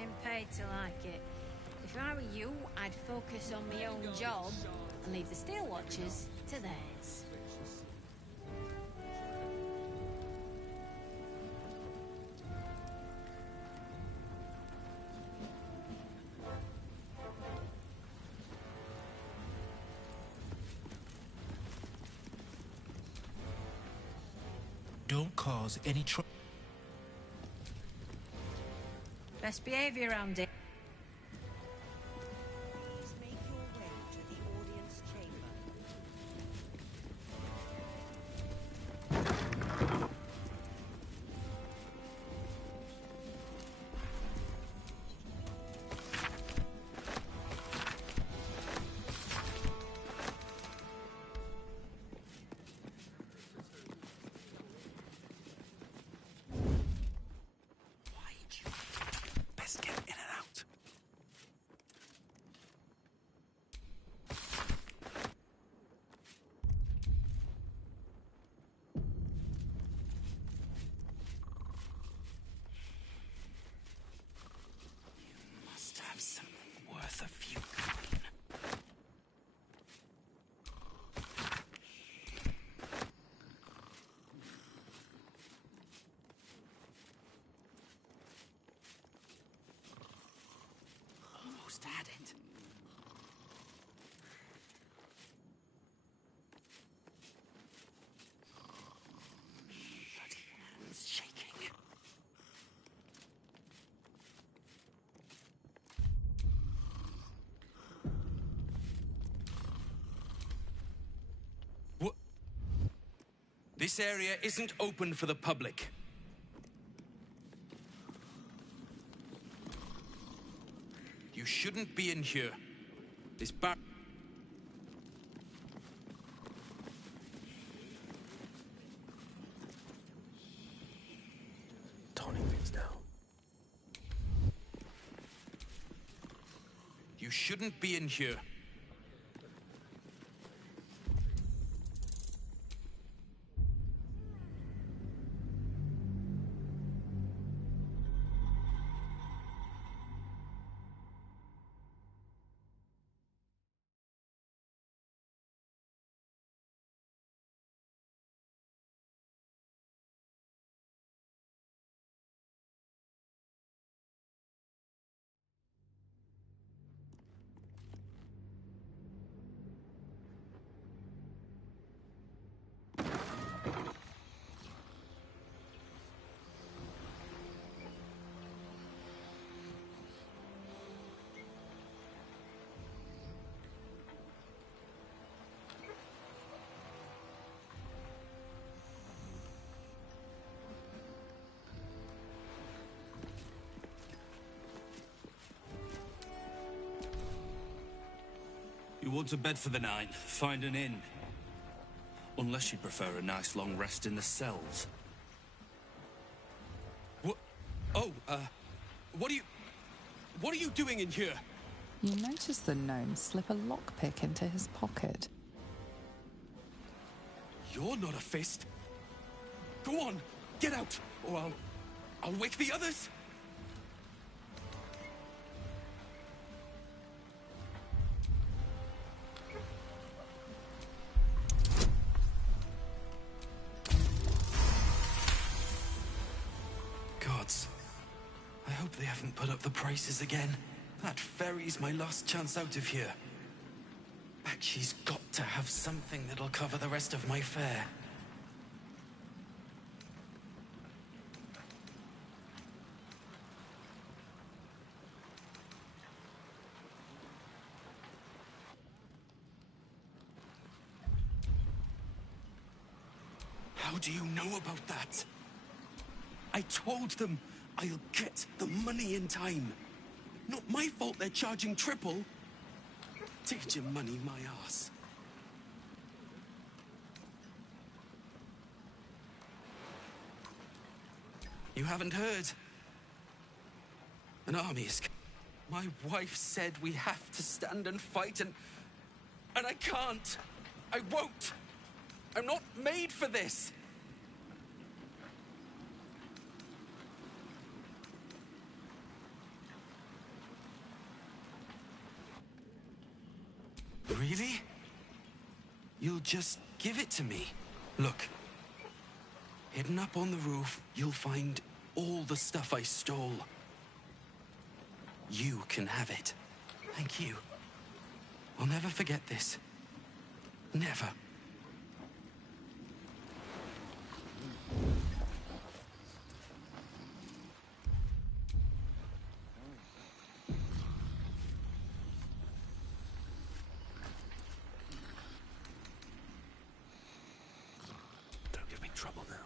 being paid to like it. If I were you, I'd focus on my own job and leave the Steel Watchers to theirs. Don't cause any trouble. Best behaviour around here. Please make your way to the audience chamber. Best get in and out. You must have something worth a few coin. Almost had it. Bloody hands shaking. What? This area isn't open for the public. You shouldn't be in here. This bar... Toning things down. You shouldn't be in here. You want a bed for the night? Find an inn. Unless you prefer a nice long rest in the cells. What? Oh, what are you doing in here? You notice the gnome slip a lockpick into his pocket. You're not a fist. Go on, get out, or I'll wake the others. Gods, I hope they haven't put up the prices again. That ferry's my last chance out of here. Bakshi's got to have something that'll cover the rest of my fare. How do you know about that? I told them I'll get the money in time. Not my fault they're charging triple. Take your money, my ass. You haven't heard? An army is... My wife said we have to stand and fight, and I can't. I won't. I'm not made for this. Really? You'll just give it to me? Look. Hidden up on the roof, you'll find all the stuff I stole. You can have it. Thank you. I'll never forget this. Never. Don't give me trouble now.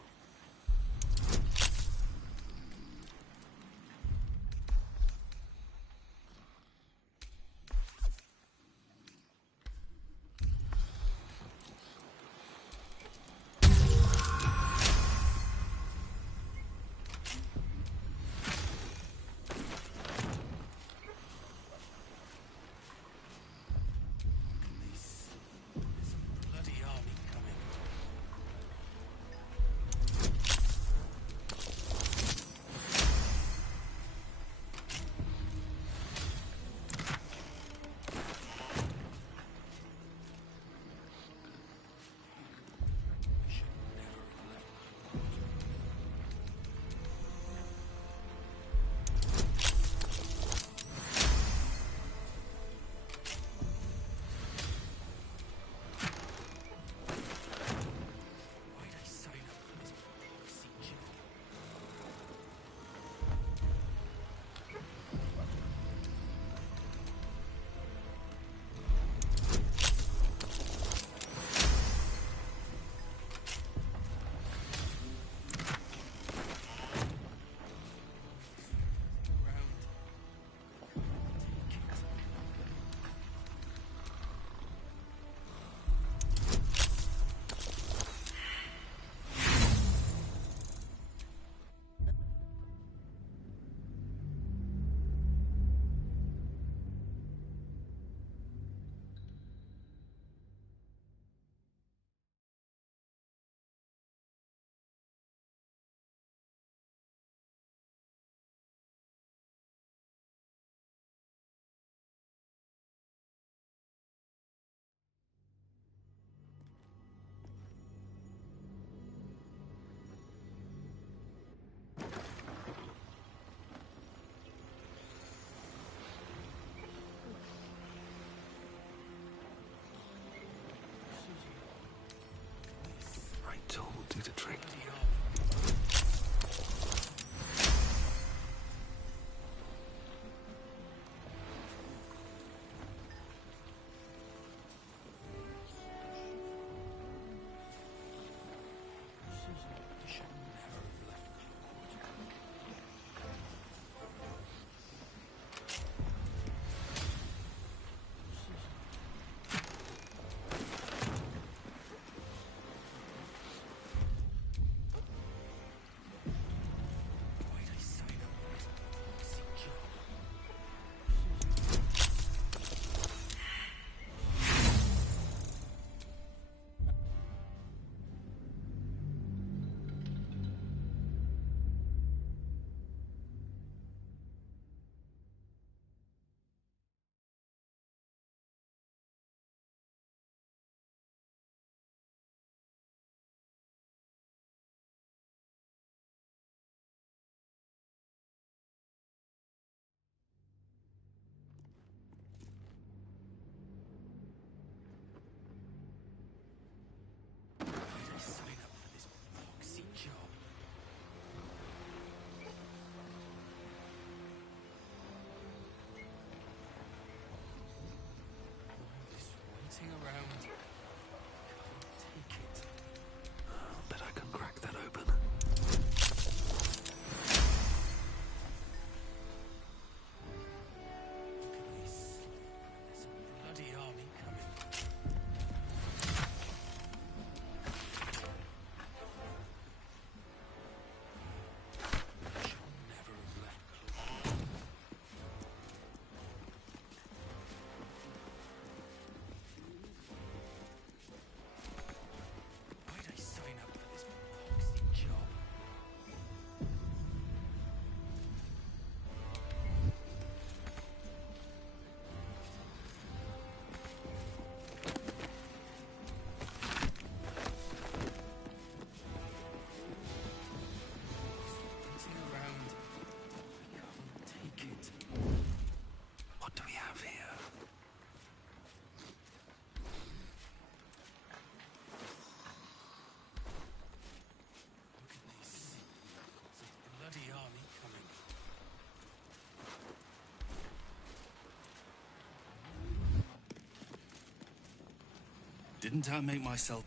Didn't I make myself...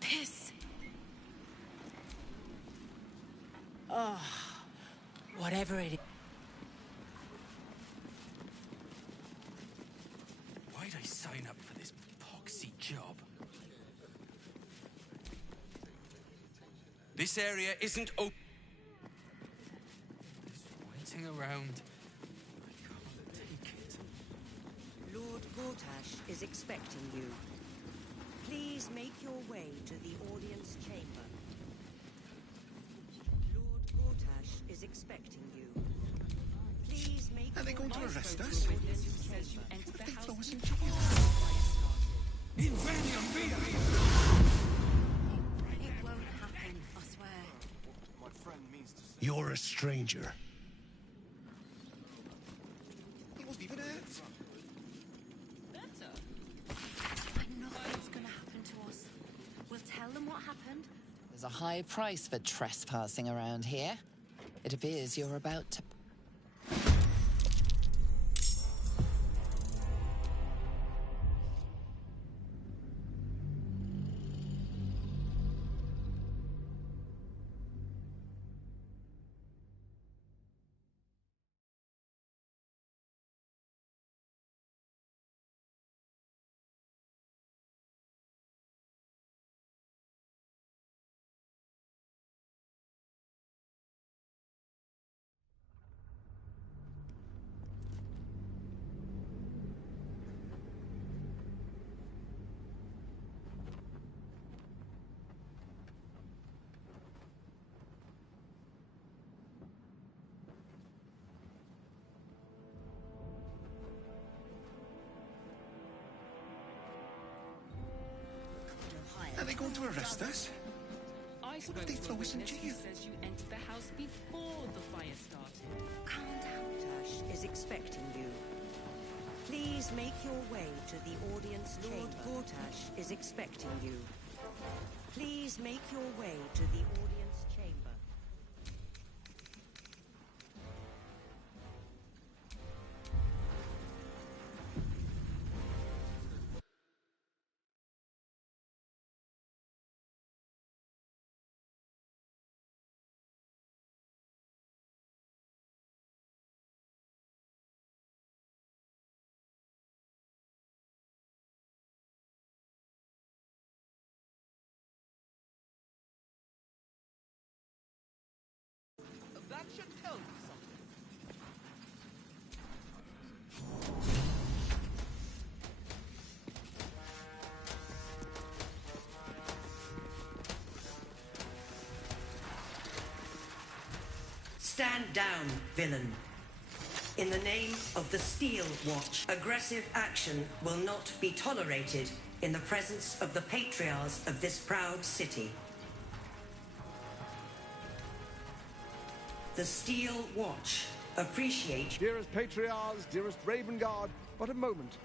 Piss. Oh, whatever it is. Why'd I sign up for this poxy job? This area isn't open. This waiting around. I can't take it. Lord Gortash is expecting you. Please make your way to the audience chamber. Lord Gortash is expecting you. Please make Are they your going to way arrest to us? the audience chamber. What if they throw us in jail? It won't happen, I swear. You're a stranger. He wasn't even hurt. Nothing's gonna happen to us. We'll tell them what happened. There's a high price for trespassing around here. It appears you're about to... Are they going to arrest us? What if they throw us in jail? Says you entered the house before the fire started. Calm down. Gortash is expecting you. Please make your way to the audience chamber. Lord Gortash is expecting you. Please make your way to the audience chamber. That should tell you something. Stand down, villain. In the name of the Steel Watch, aggressive action will not be tolerated in the presence of the patriarchs of this proud city. The Steel Watch appreciate... Dearest Patriarchs, dearest Raven Guard, but a moment.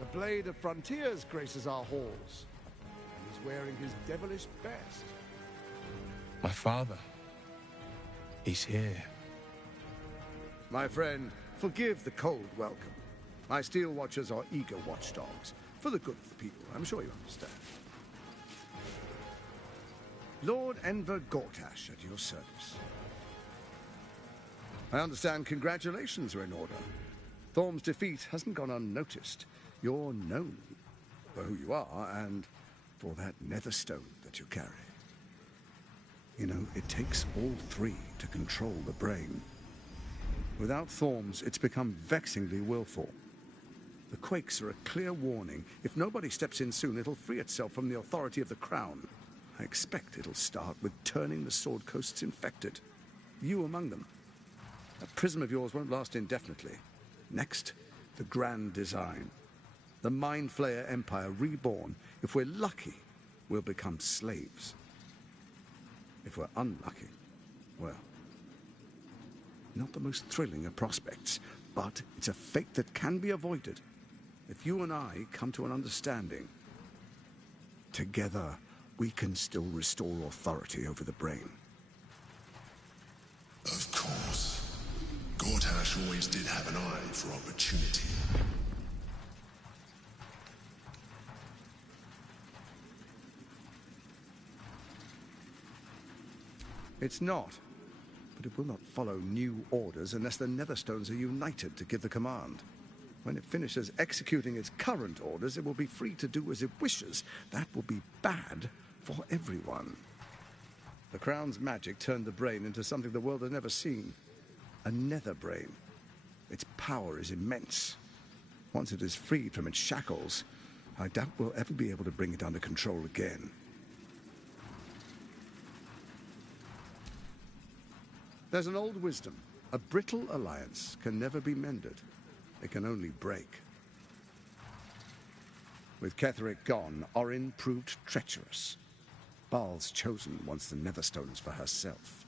The Blade of Frontiers graces our halls. And he's wearing his devilish best. My father. He's here. My friend, forgive the cold welcome. My Steel Watchers are eager watchdogs. For the good of the people, I'm sure you understand. Lord Enver Gortash at your service. I understand congratulations are in order. Thorm's defeat hasn't gone unnoticed. You're known for who you are and for that nether stone that you carry. You know, it takes all three to control the brain. Without Thorms, it's become vexingly willful. The quakes are a clear warning. If nobody steps in soon, it'll free itself from the authority of the Crown. I expect it'll start with turning the Sword Coasts infected. You among them. That prism of yours won't last indefinitely. Next, the grand design. The Mind Flayer Empire reborn. If we're lucky, we'll become slaves. If we're unlucky, well, not the most thrilling of prospects, but it's a fate that can be avoided. If you and I come to an understanding, together we can still restore authority over the brain. Of course. Gortash Portash always did have an eye for opportunity. It's not. But it will not follow new orders unless the Netherstones are united to give the command. When it finishes executing its current orders, it will be free to do as it wishes. That will be bad for everyone. The Crown's magic turned the brain into something the world has never seen. A nether brain. Its power is immense. Once it is freed from its shackles, I doubt we'll ever be able to bring it under control again. There's an old wisdom. A brittle alliance can never be mended. It can only break. With Ketheric gone, Orin proved treacherous. Baal's chosen wants the Netherstones for herself.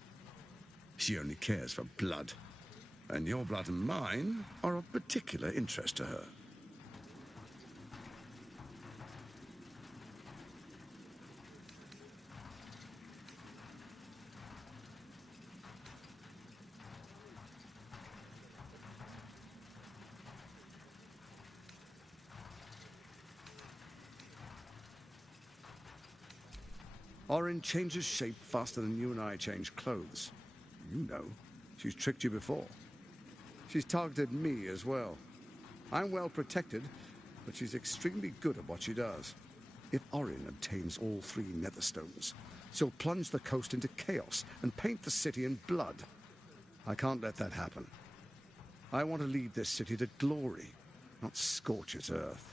She only cares for blood. And your blood and mine are of particular interest to her. Orin changes shape faster than you and I change clothes. You know. She's tricked you before. She's targeted me as well. I'm well protected, but she's extremely good at what she does. If Orin obtains all 3 Netherstones, she'll plunge the coast into chaos and paint the city in blood. I can't let that happen. I want to lead this city to glory, not scorch its earth.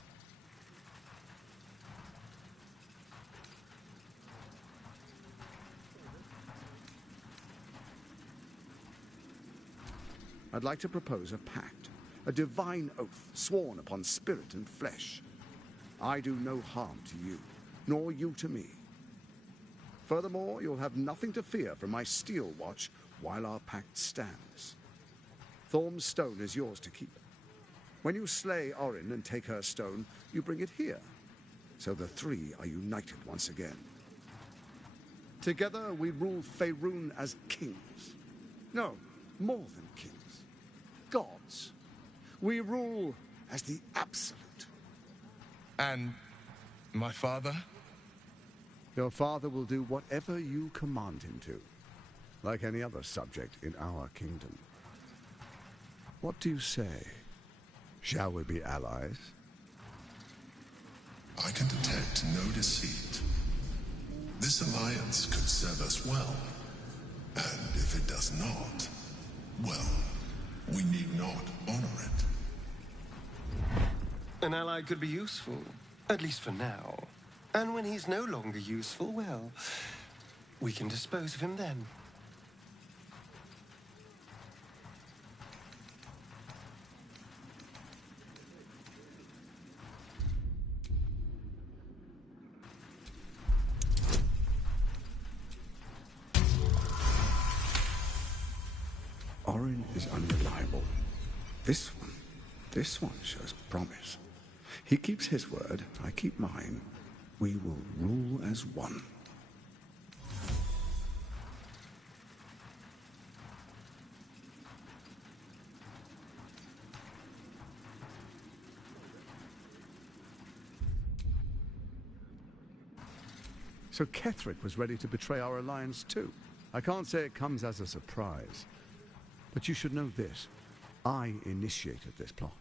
I'd like to propose a pact, a divine oath sworn upon spirit and flesh. I do no harm to you, nor you to me. Furthermore, you'll have nothing to fear from my steel watch while our pact stands. Thorm's stone is yours to keep. When you slay Orin and take her stone, you bring it here, so the 3 are united once again. Together we rule Faerun as kings. No, more than kings. Gods. We rule as the absolute. And my father? Your father will do whatever you command him to, like any other subject in our kingdom. What do you say? Shall we be allies? I can detect no deceit. This alliance could serve us well. And if it does not, well, we need not honor it. An ally could be useful, at least for now. And when he's no longer useful, well, we can dispose of him then. Orin is unreliable. This one shows promise. He keeps his word, I keep mine. We will rule as one. So Ketheric was ready to betray our alliance too. I can't say it comes as a surprise. But you should know this. I initiated this plot.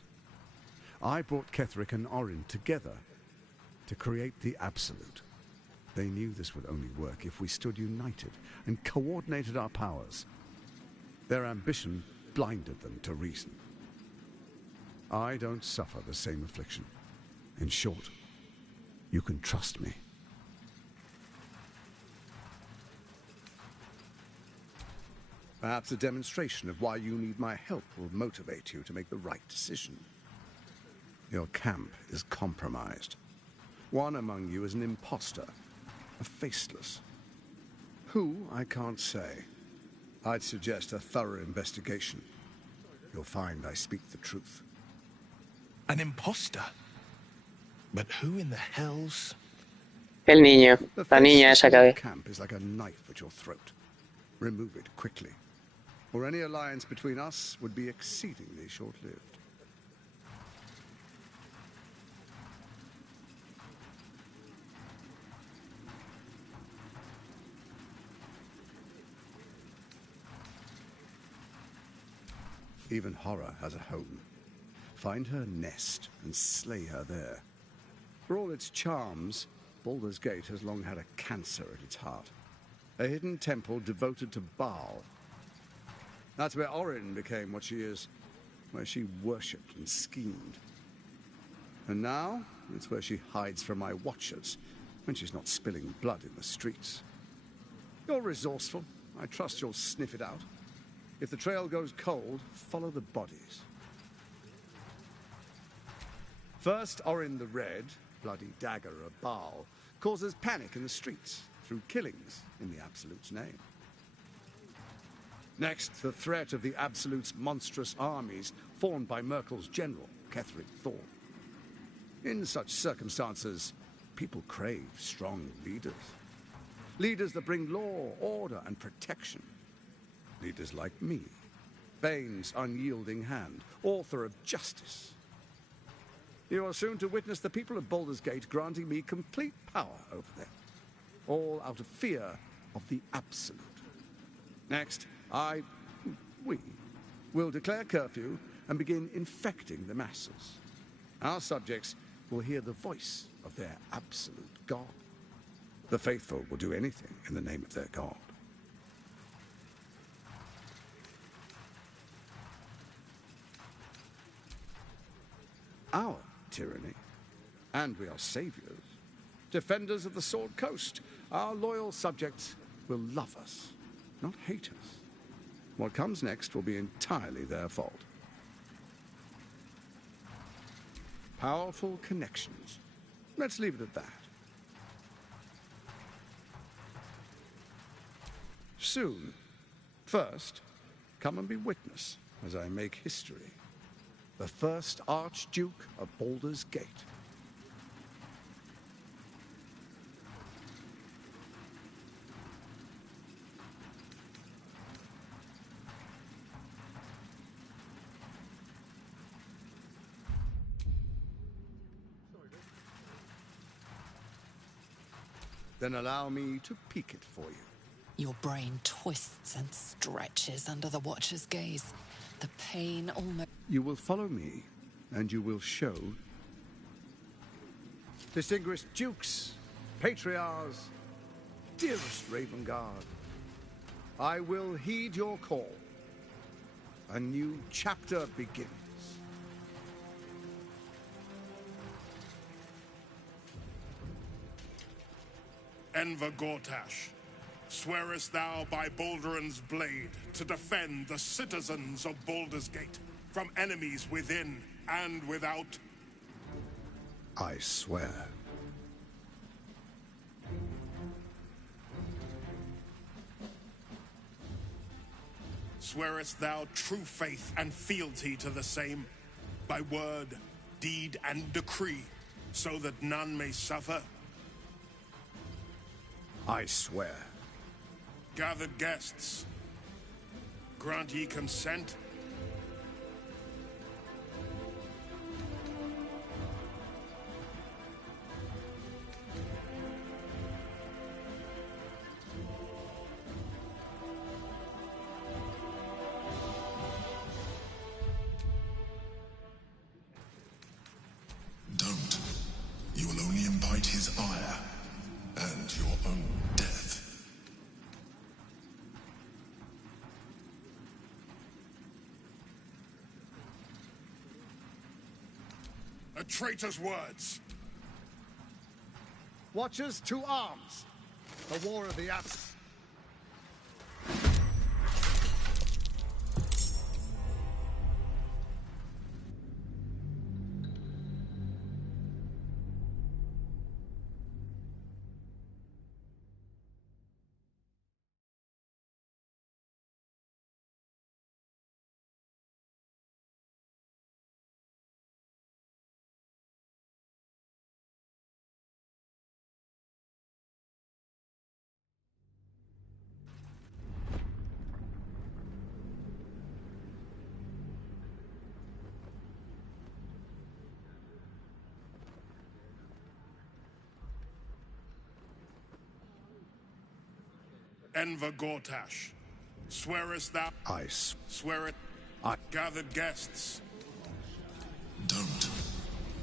I brought Ketheric and Orin together to create the Absolute. They knew this would only work if we stood united and coordinated our powers. Their ambition blinded them to reason. I don't suffer the same affliction. In short, you can trust me. Perhaps a demonstration of why you need my help will motivate you to make the right decision. Your camp is compromised. One among you is an imposter, a faceless. Who, I can't say. I'd suggest a thorough investigation. You'll find I speak the truth. An imposter? But who in the hell's... El niño, The la niña faceless esa in your que... camp is like a knife at your throat. Remove it quickly. or any alliance between us would be exceedingly short-lived. Even horror has a home. Find her nest and slay her there. For all its charms, Baldur's Gate has long had a cancer at its heart. A hidden temple devoted to Baal. That's where Orin became what she is, where she worshipped and schemed. And now, it's where she hides from my watchers, when she's not spilling blood in the streets. You're resourceful. I trust you'll sniff it out. If the trail goes cold, follow the bodies. First, Orin the Red, bloody dagger of Baal, causes panic in the streets through killings in the Absolute's name. Next, the threat of the Absolute's monstrous armies formed by Merkel's general, Ketheric Thorn. In such circumstances, people crave strong leaders. Leaders that bring law, order, and protection. Leaders like me, Bane's unyielding hand, author of justice. You are soon to witness the people of Baldur's Gate granting me complete power over them, all out of fear of the Absolute. Next, we will declare curfew and begin infecting the masses. Our subjects will hear the voice of their absolute God. The faithful will do anything in the name of their God. Our tyranny, and we are saviors, defenders of the Sword Coast. Our loyal subjects will love us, not hate us. What comes next will be entirely their fault. Powerful connections. Let's leave it at that. Soon. First, come and be witness as I make history. The first Archduke of Baldur's Gate. Then allow me to peek it for you. Your brain twists and stretches under the Watcher's gaze. The pain almost... You will follow me, and you will show... Distinguished dukes, patriarchs, dearest Ravengard, I will heed your call. A new chapter begins. Enver Gortash, swearest thou by Balduran's blade to defend the citizens of Baldur's Gate from enemies within and without? I swear. Swearest thou true faith and fealty to the same, by word, deed, and decree, so that none may suffer? I swear. Gathered guests, grant ye consent? Don't. You will only invite his ire and your own death. A traitor's words. Watchers to arms. The war of the absent. Enver Gortash, swearest thou? I Swear it. Gathered guests. Don't.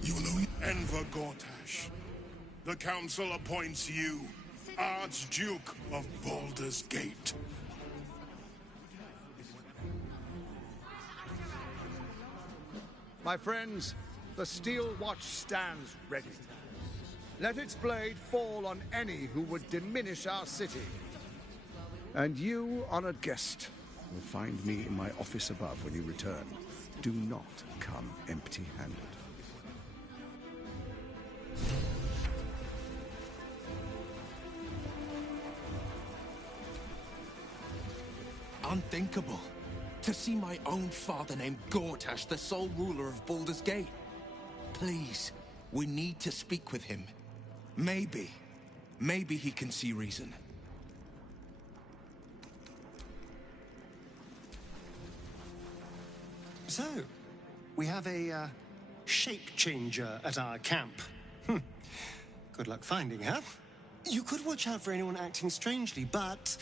You will only... Enver Gortash, the council appoints you Archduke of Baldur's Gate. My friends, the Steel Watch stands ready. Let its blade fall on any who would diminish our city. And you, honored guest, will find me in my office above when you return. Do not come empty-handed. Unthinkable. To see my own father named Gortash, the sole ruler of Baldur's Gate. Please, we need to speak with him. Maybe he can see reason. So, we have a shape changer at our camp. Good luck finding her. You could watch out for anyone acting strangely, but,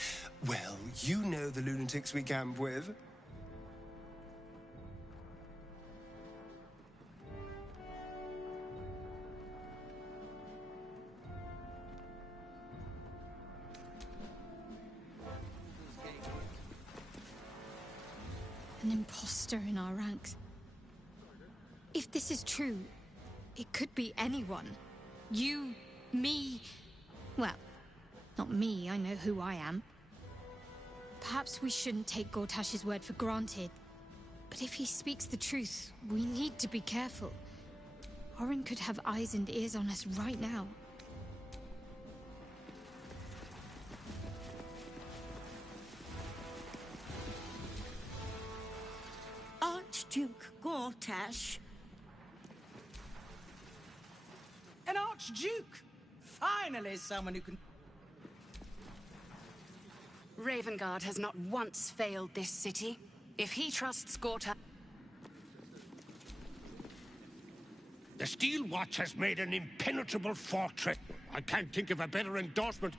well, you know the lunatics we camp with. An imposter in our ranks. If this is true, it could be anyone. You, me... Well, not me, I know who I am. Perhaps we shouldn't take Gortash's word for granted. But if he speaks the truth, we need to be careful. Orin could have eyes and ears on us right now. Archduke Gortash. An Archduke! Finally, someone who can... Ravengard has not once failed this city. If he trusts Gortash... The Steel Watch has made an impenetrable fortress. I can't think of a better endorsement.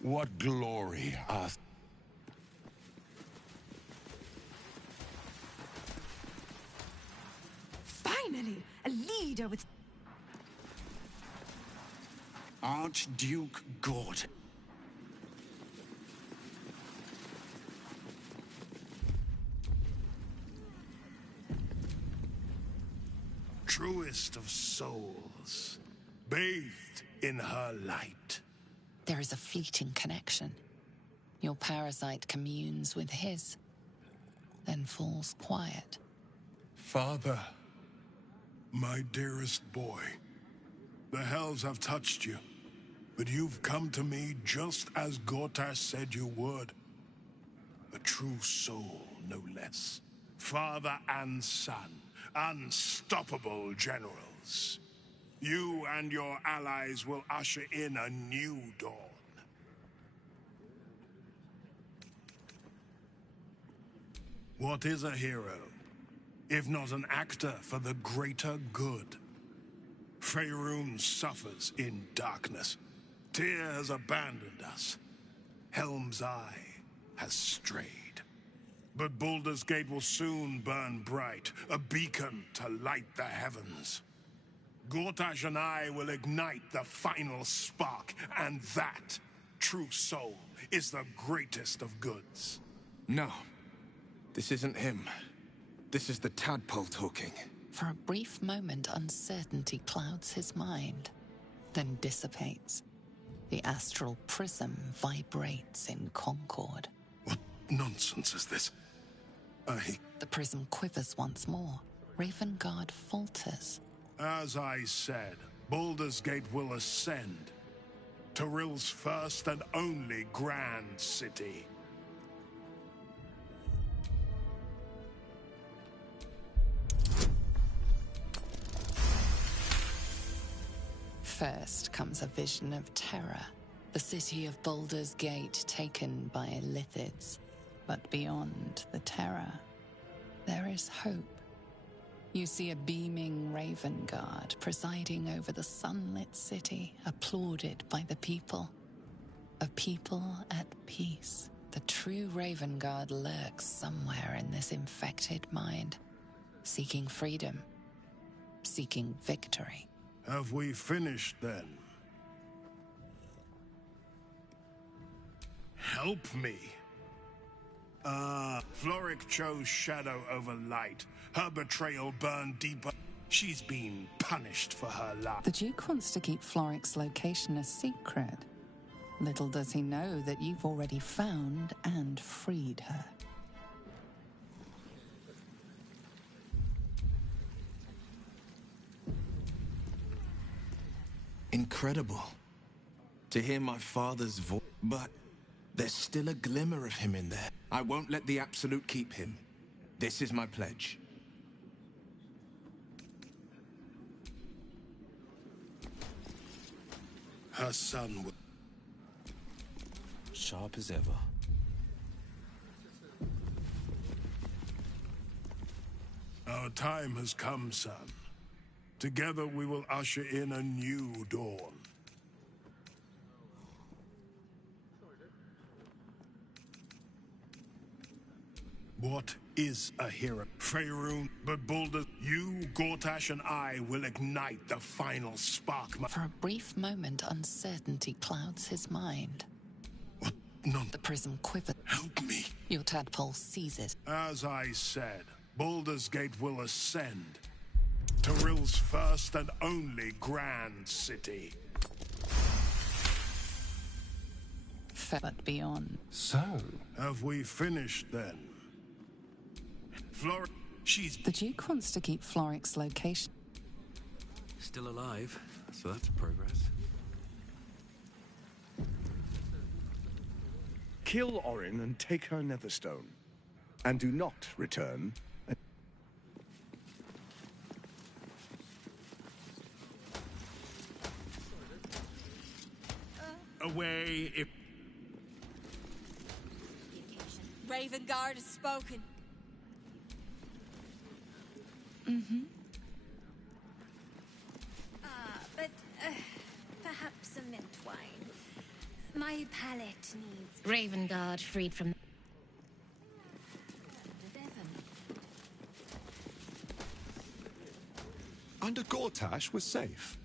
What glory hath... Finally, a leader with... Archduke Gort. Truest of souls, bathed in her light. There is a fleeting connection. Your parasite communes with his, then falls quiet. Father, my dearest boy, the hells have touched you, but you've come to me just as Gortash said you would. A true soul, no less. Father and son, unstoppable generals. You and your allies will usher in a new dawn. What is a hero, if not an actor for the greater good? Faerun suffers in darkness. Tyr has abandoned us. Helm's Eye has strayed. But Baldur's Gate will soon burn bright, a beacon to light the heavens. Gortash and I will ignite the final spark, and that, true soul, is the greatest of goods. No. This isn't him. This is the tadpole talking. For a brief moment, uncertainty clouds his mind, then dissipates. The astral prism vibrates in concord. What nonsense is this? The prism quivers once more. Ravengard falters. As I said, Baldur's Gate will ascend. Tyrill's first and only grand city. First comes a vision of terror. The city of Baldur's Gate taken by Lithids. But beyond the terror, there is hope. You see a beaming raven guard presiding over the sunlit city, applauded by the people. A people at peace. The true raven guard lurks somewhere in this infected mind, seeking freedom, seeking victory. Have we finished then? Help me. Floric chose shadow over light. Her betrayal burned deeper. She's been punished for her life. The Duke wants to keep Floric's location a secret. Little does he know that you've already found and freed her. Incredible. To hear my father's voice, but there's still a glimmer of him in there. I won't let the Absolute keep him. This is my pledge. Her son was sharp as ever. Our time has come, son. Together we will usher in a new dawn. What is a hero? Faerun, but Baldur, you, Gortash, and I will ignite the final spark. For a brief moment, uncertainty clouds his mind. What? No. The prism quivers. Help me. Your tadpole seizes. As I said, Baldur's Gate will ascend. Tyrill's first and only grand city. But beyond. So? Have we finished then? Floric, she's... The Duke wants to keep Floric's location. Still alive, so that's progress. Kill Orin and take her Netherstone. And do not return. Away if... Raven Guard has spoken. But perhaps a mint wine. My palate needs... Raven Guard freed from... Under Gortash was safe.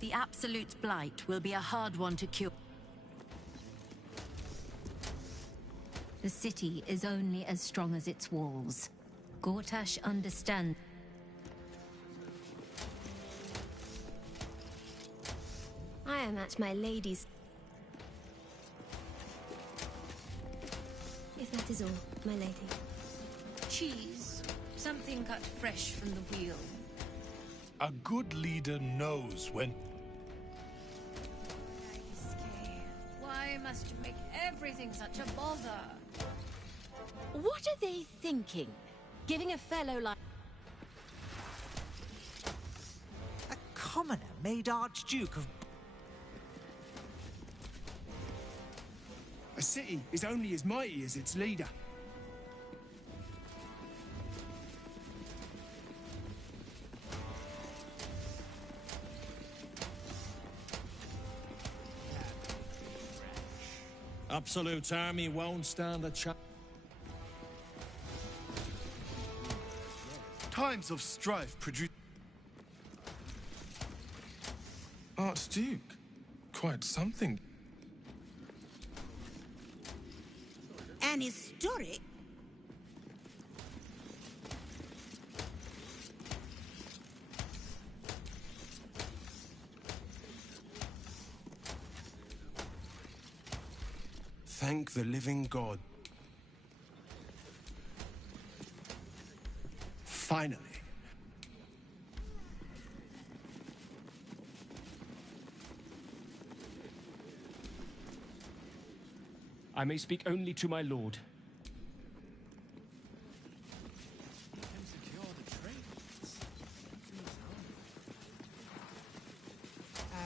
The Absolute's blight will be a hard one to cure. The city is only as strong as its walls. Gortash understands. I am at my lady's. If that is all, my lady. Cheese. Something cut fresh from the wheel. A good leader knows when... Why must you make everything such a bother? What are they thinking? Giving a fellow like... A commoner made Archduke of... A city is only as mighty as its leader. Absolute's army won't stand a chance. Times of strife produce... Archduke, quite something. An historic... Thank the living God. Finally. I may speak only to my lord.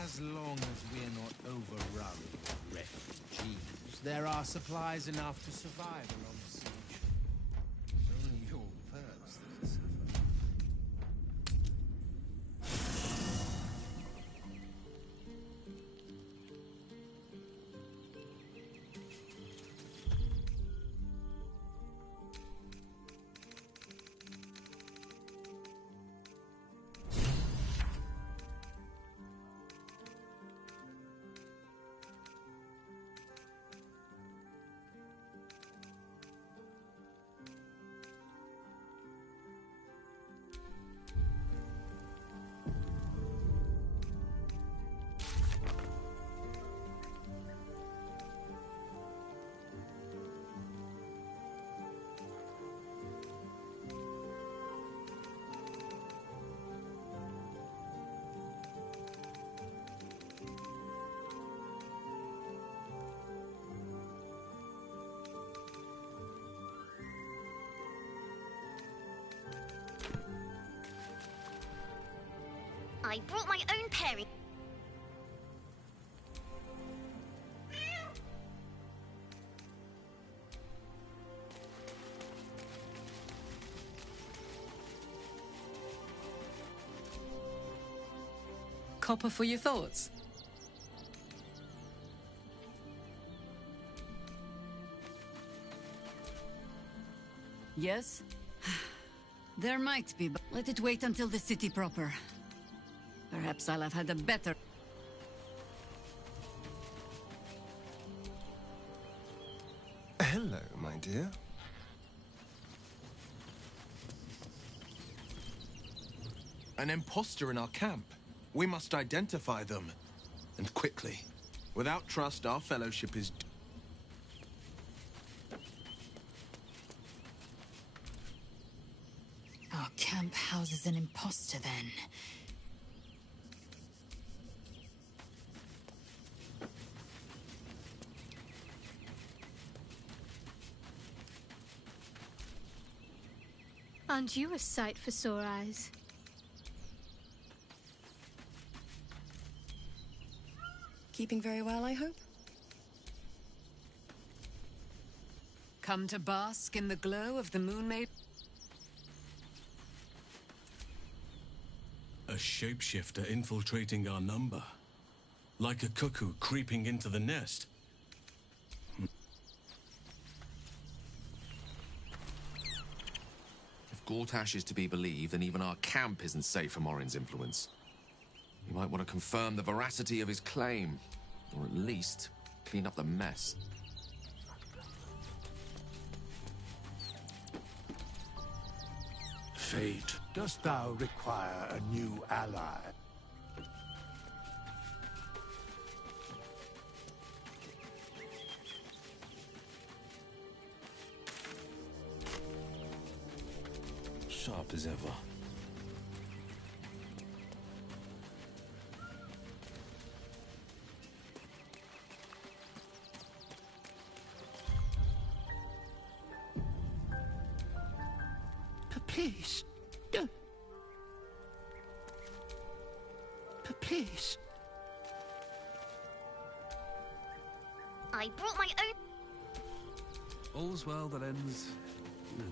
As long as we're not overrun with refugees, there are supplies enough to survive a long siege. So I brought my own pairing. Copper for your thoughts. Yes? There might be, but let it wait until the city proper. Perhaps I'll have had a better... Hello, my dear. An imposter in our camp. We must identify them. And quickly. Without trust, our fellowship is... Our camp houses an imposter, then. Aren't you a sight for sore eyes? Keeping very well, I hope? Come to bask in the glow of the moon maid? A shapeshifter infiltrating our number. Like a cuckoo creeping into the nest. If Gortash is to be believed, then even our camp isn't safe from Orin's influence. You might want to confirm the veracity of his claim, or at least clean up the mess. Fate, dost thou require a new ally? Sharp as ever. Please. Please. I brought my own... All's well that ends...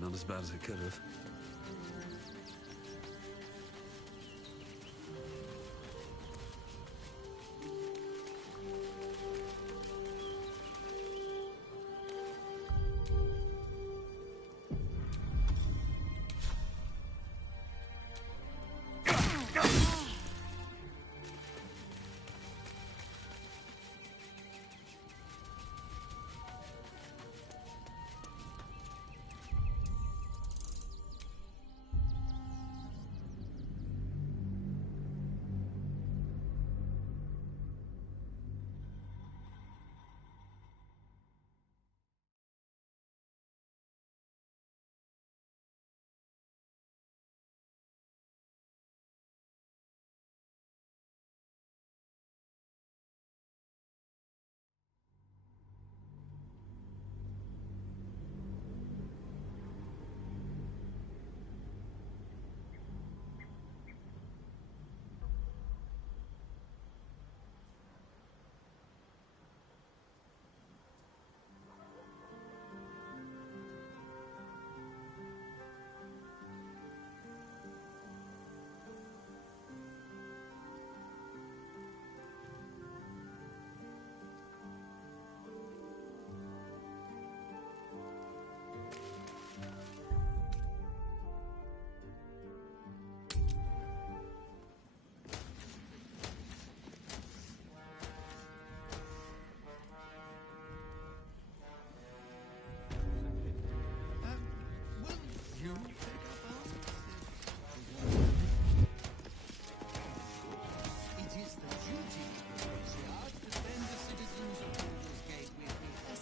not as bad as it could have.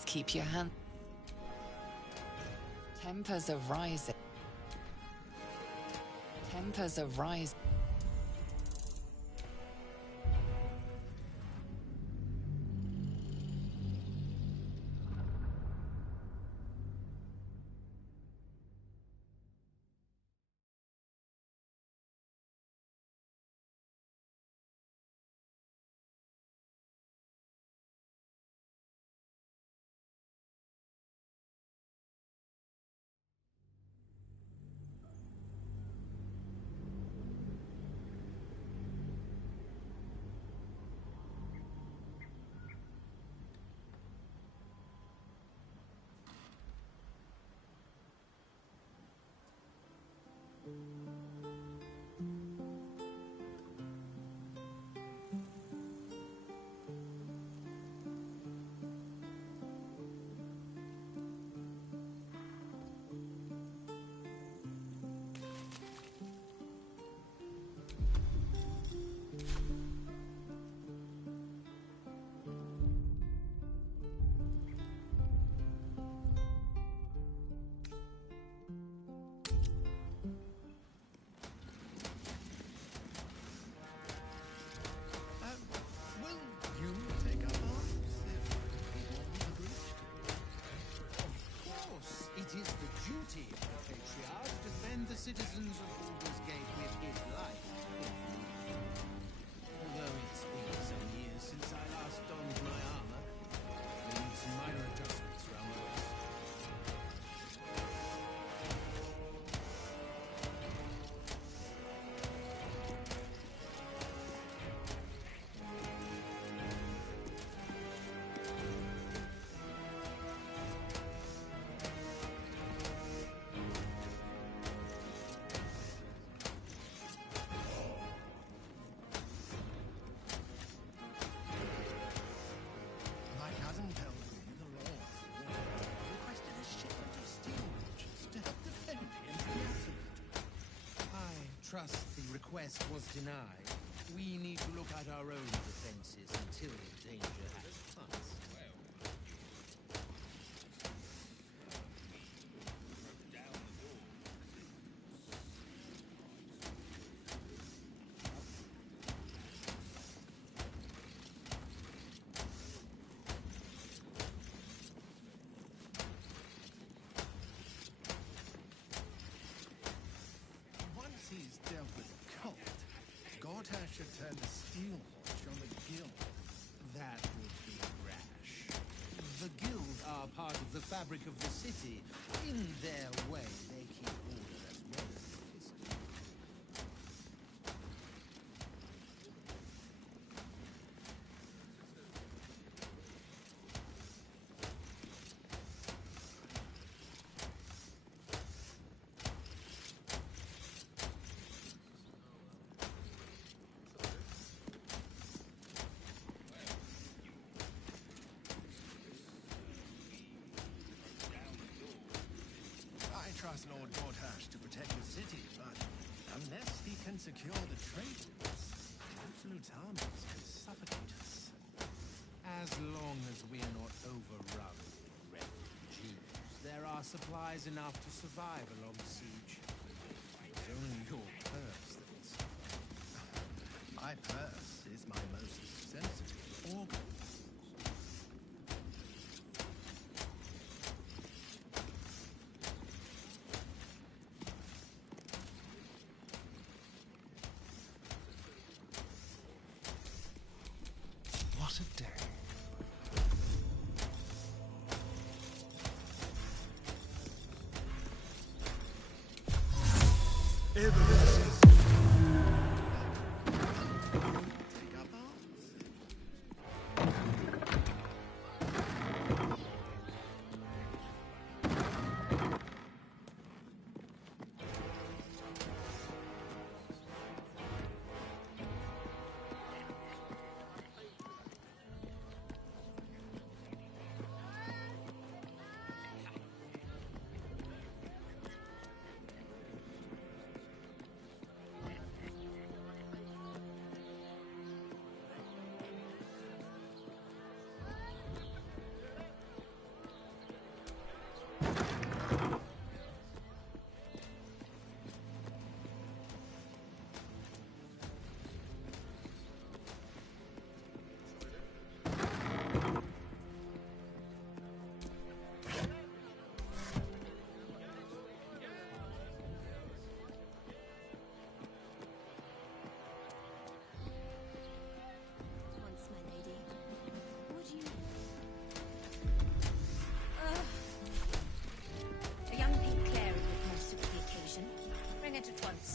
Keep your hand. Tempers are rising. Tempers are rising. trust the request was denied. We need to look at our own defenses until the danger has passed. Once he's dealt with the cult, Gortash should turn the steel watch on the guild. That would be rash. The guild are part of the fabric of the city. In their way, they keep order as well as the history. I trust Lord Gortash to protect the city, but unless he can secure the trade routes, the Absolute armies can suffocate us. As long as we're not overrun with refugees, there are supplies enough to survive a long siege. It's only your purse that will suffer. My purse is my most sensitive organ. What a day. Take up arms. Once, my lady. Would you... A young pink cleric would most suit the occasion. Bring it at once.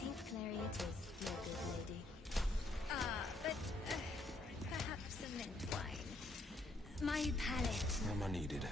Pink clary it is, my good lady. But perhaps a mint wine. My palate. Armor needed.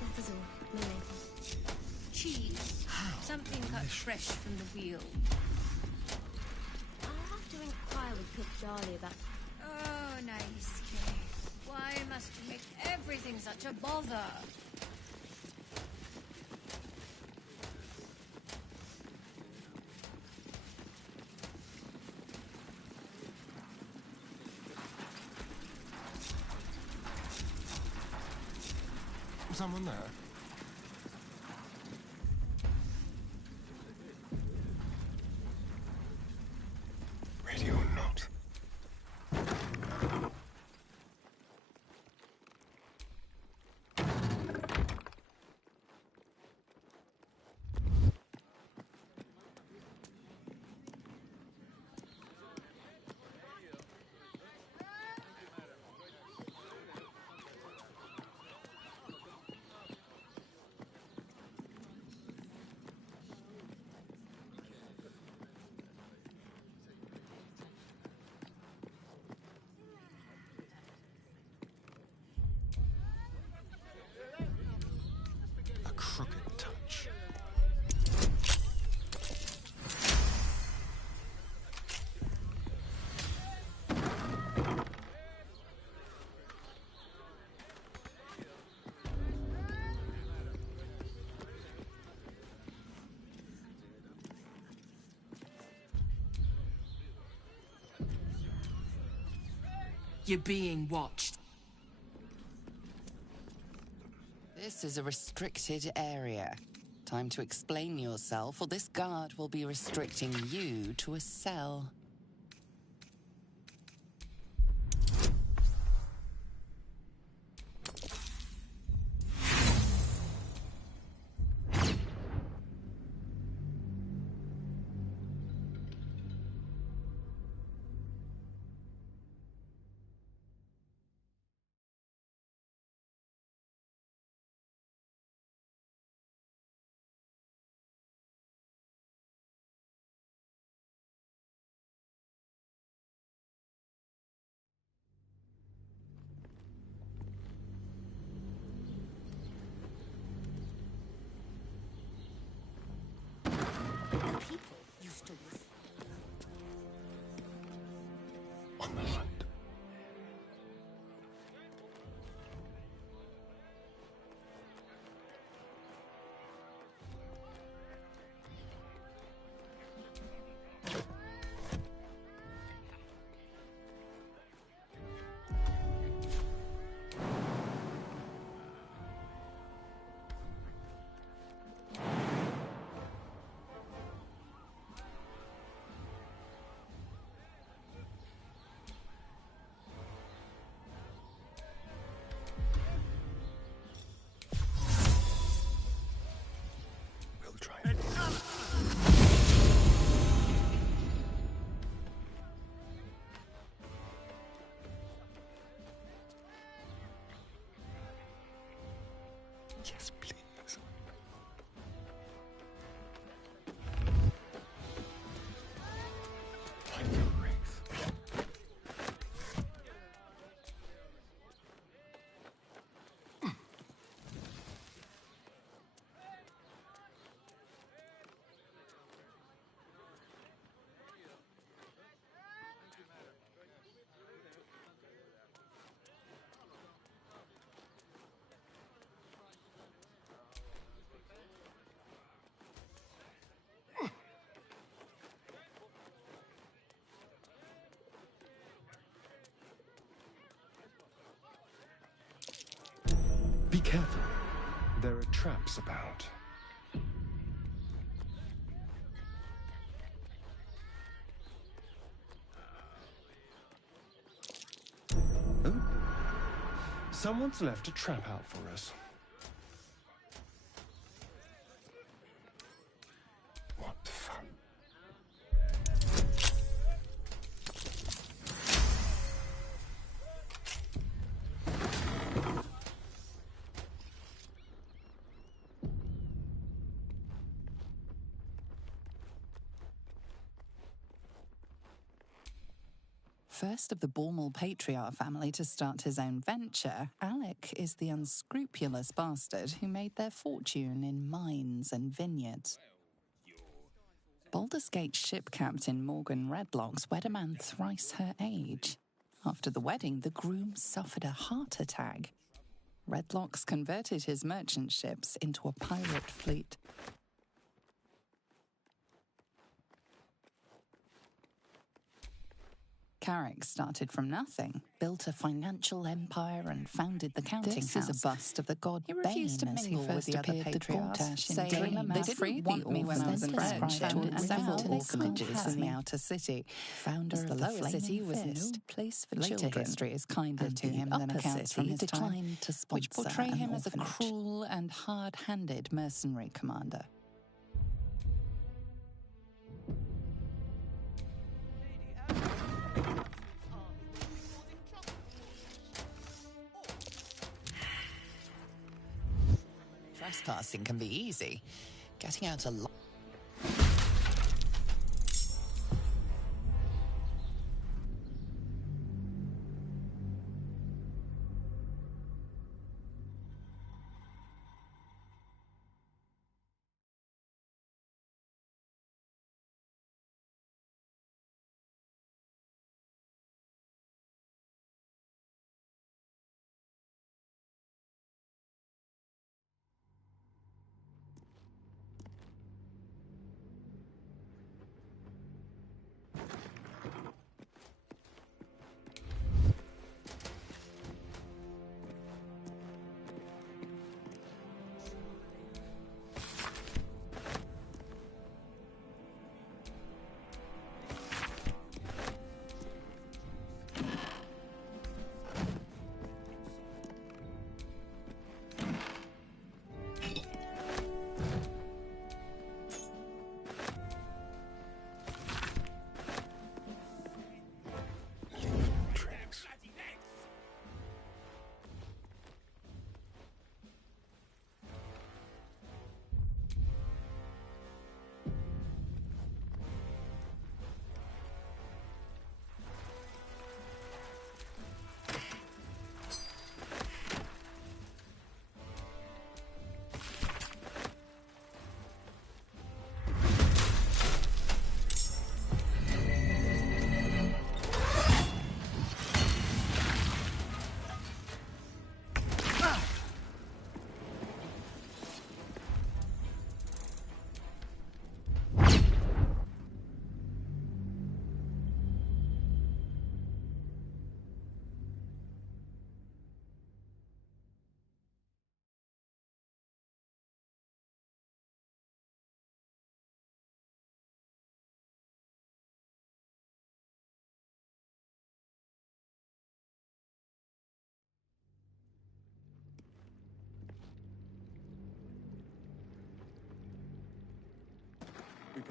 That is all, my lady. Cheese. Something cut fresh from the wheel. I'll have to inquire with Cook Darley about... Oh, nice, Kay. Why must you make everything such a bother? Someone there? Ready or not. You're being watched. This is a restricted area. Time to explain yourself, or this guard will be restricting you to a cell. On the hunt. We'll try. Yes, please. Find your wraith. Be careful. There are traps about. Oh. Someone's left a trap out for us. What fun. First of the Bormal patriarch family to start his own venture, Alec is the unscrupulous bastard who made their fortune in mines and vineyards. Baldur's Gate ship captain Morgan Redlocks wed a man thrice her age. After the wedding, the groom suffered a heart attack. Redlocks converted his merchant ships into a pirate fleet. Carrick started from nothing, built a financial empire, and founded the counting house. This is a bust of the god Bane. He refused to mingle with the other patriarchs, saying they didn't want me when I was in French, and several orphanages in the outer city. Founder of the lower city was no place for children. Later history is kinder to him than accounts from his time, which portray him as a cruel and hard-handed mercenary commander. Trespassing can be easy. Getting out a lot.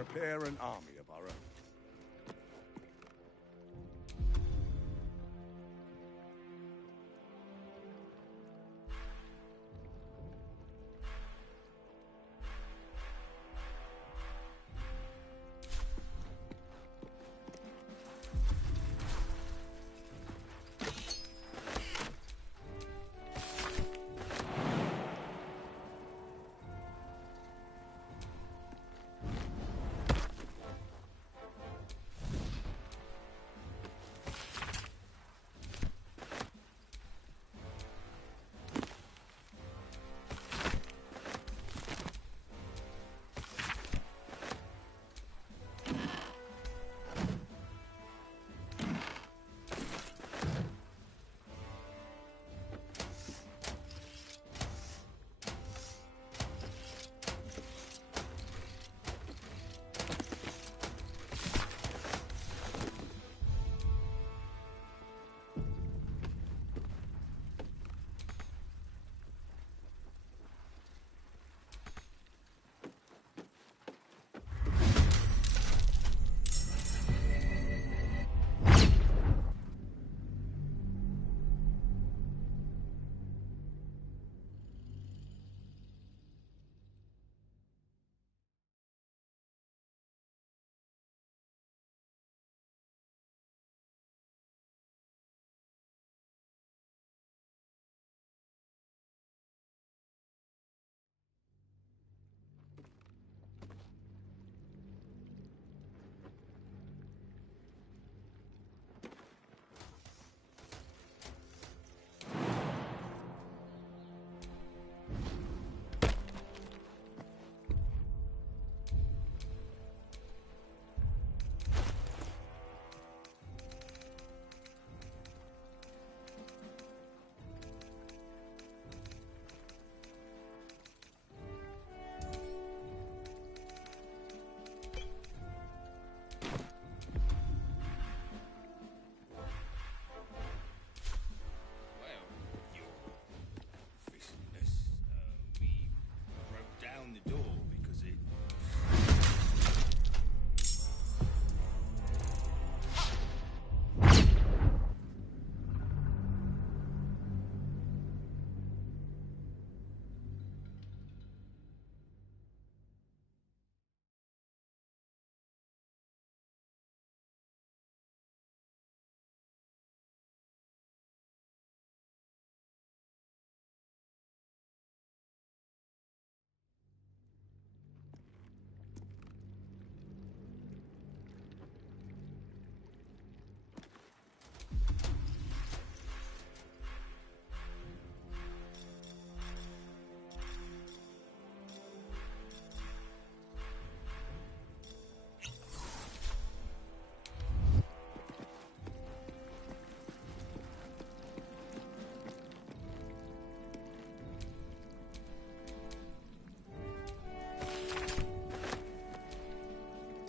prepare an army of our own.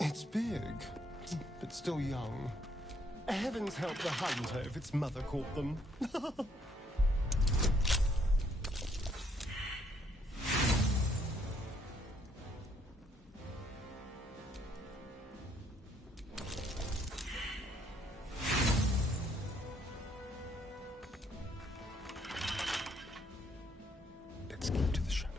It's big, but still young. Heavens help the hunter if its mother caught them. Let's keep to the shadows.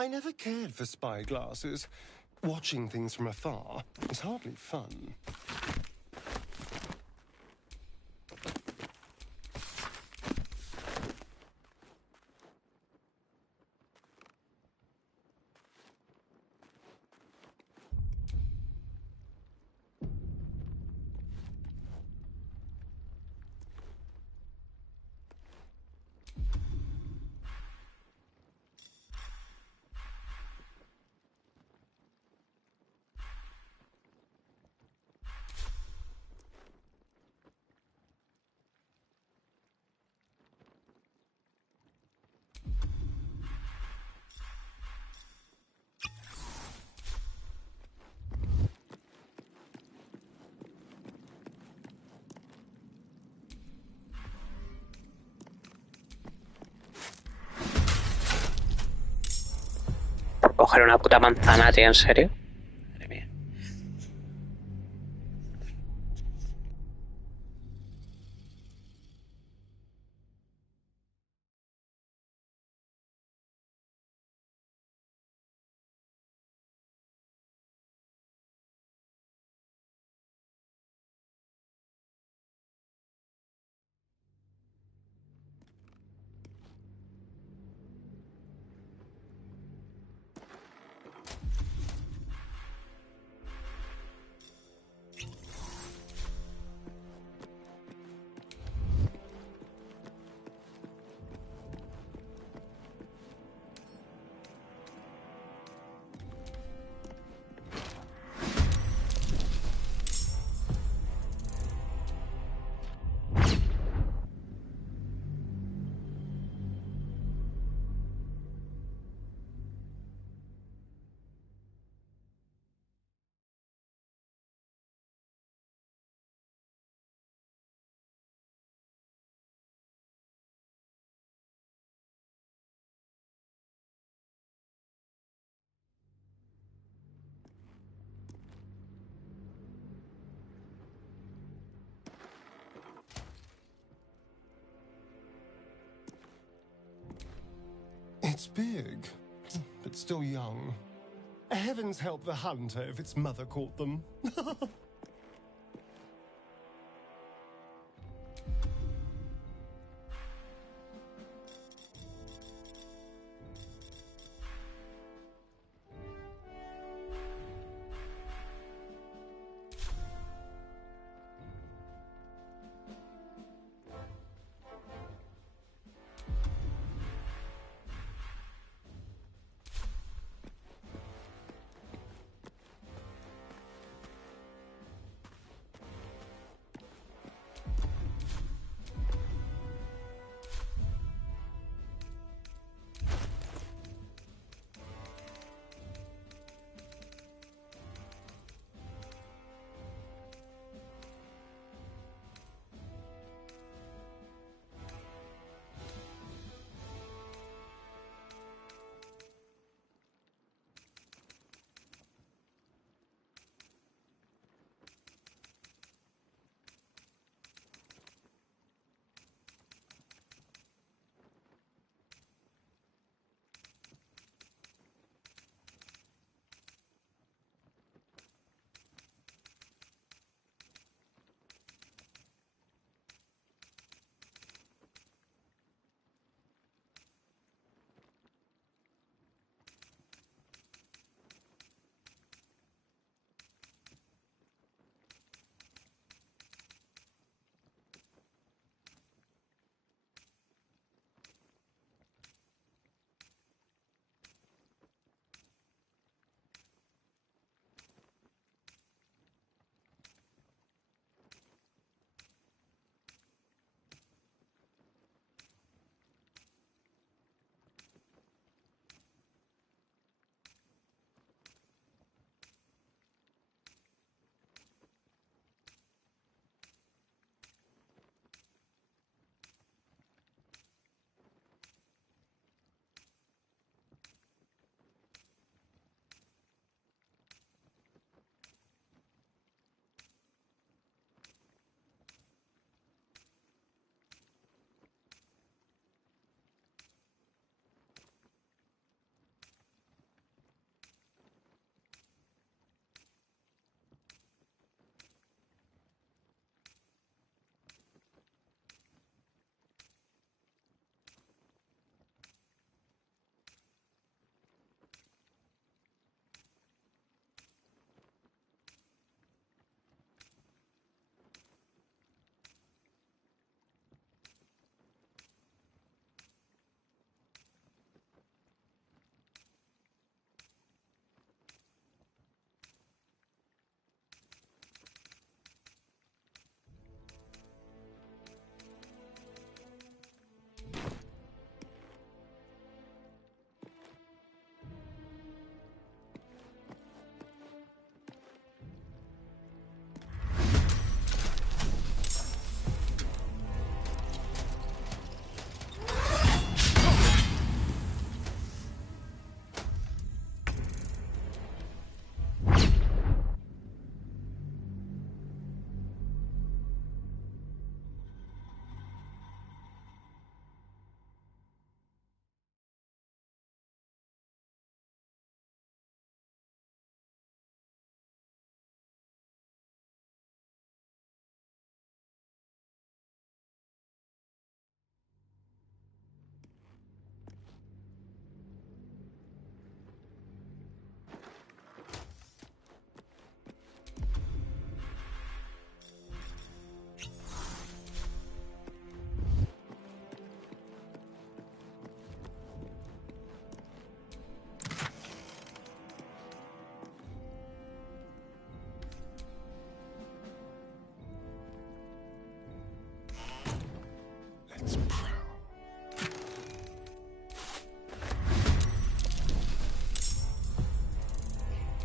I never cared for spyglasses. Watching things from afar is hardly fun. Por coger una puta manzana, tío, ¿en serio? Madre mía. It's big, but still young. Heavens help the hunter if its mother caught them.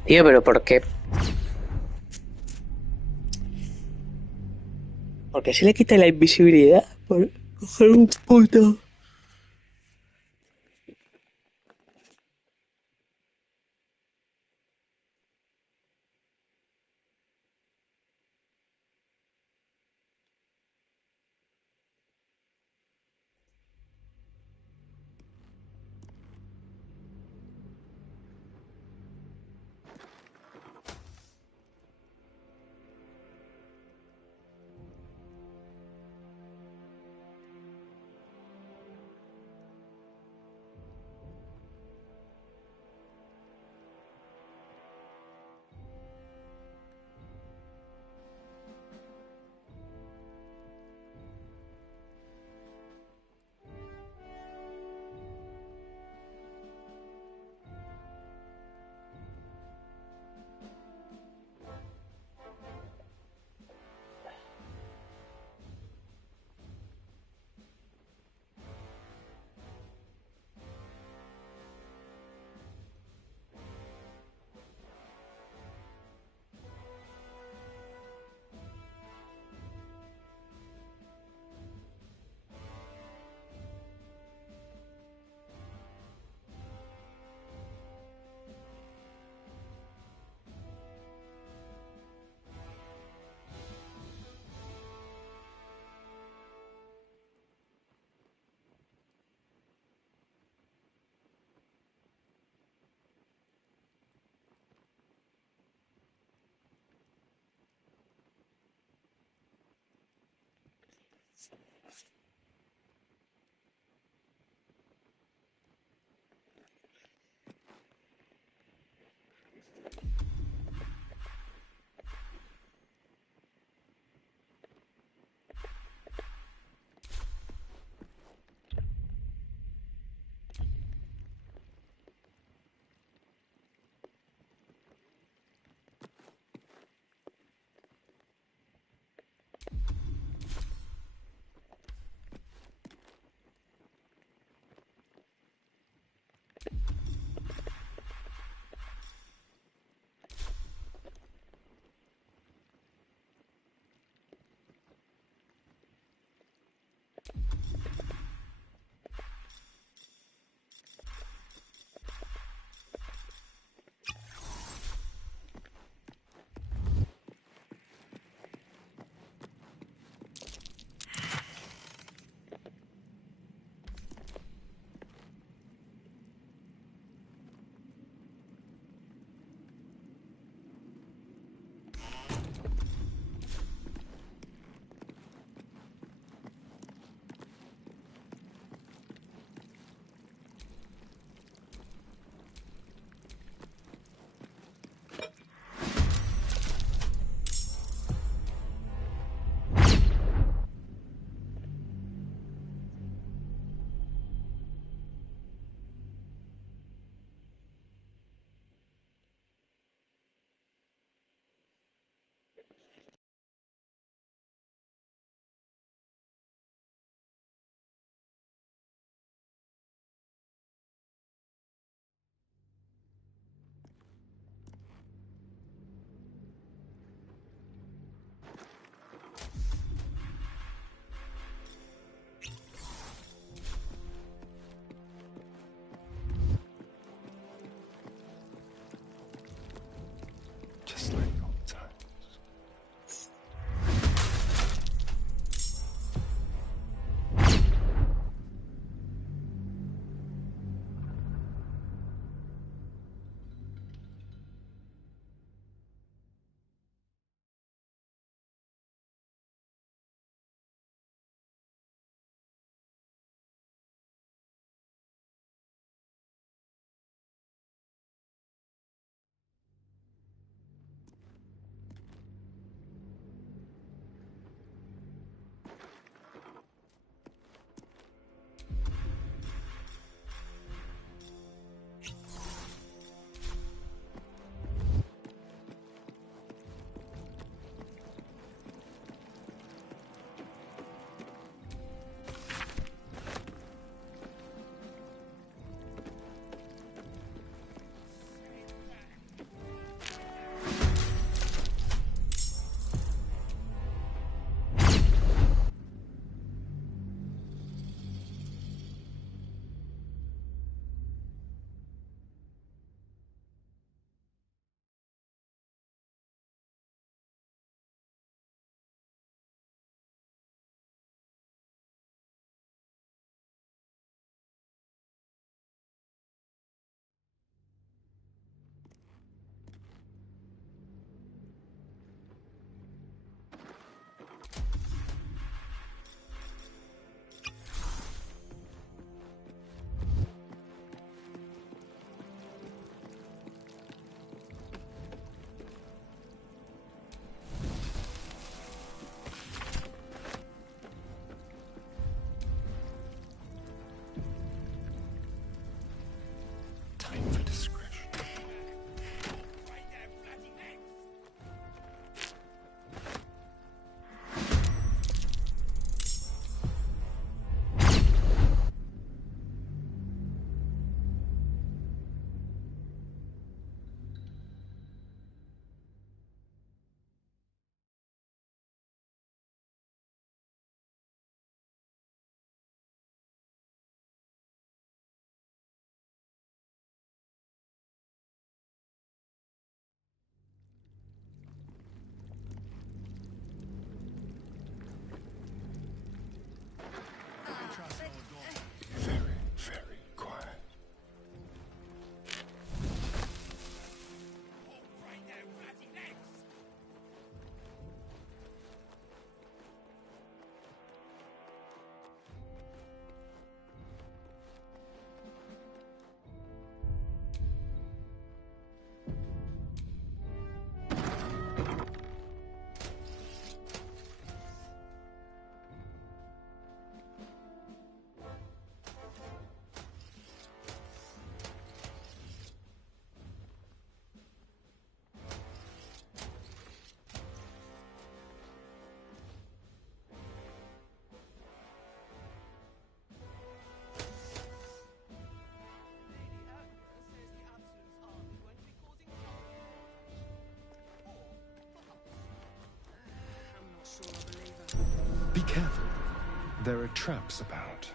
Tío, pero ¿por qué? ¿Por qué se le quita la invisibilidad? Por coger un puto. There are traps about.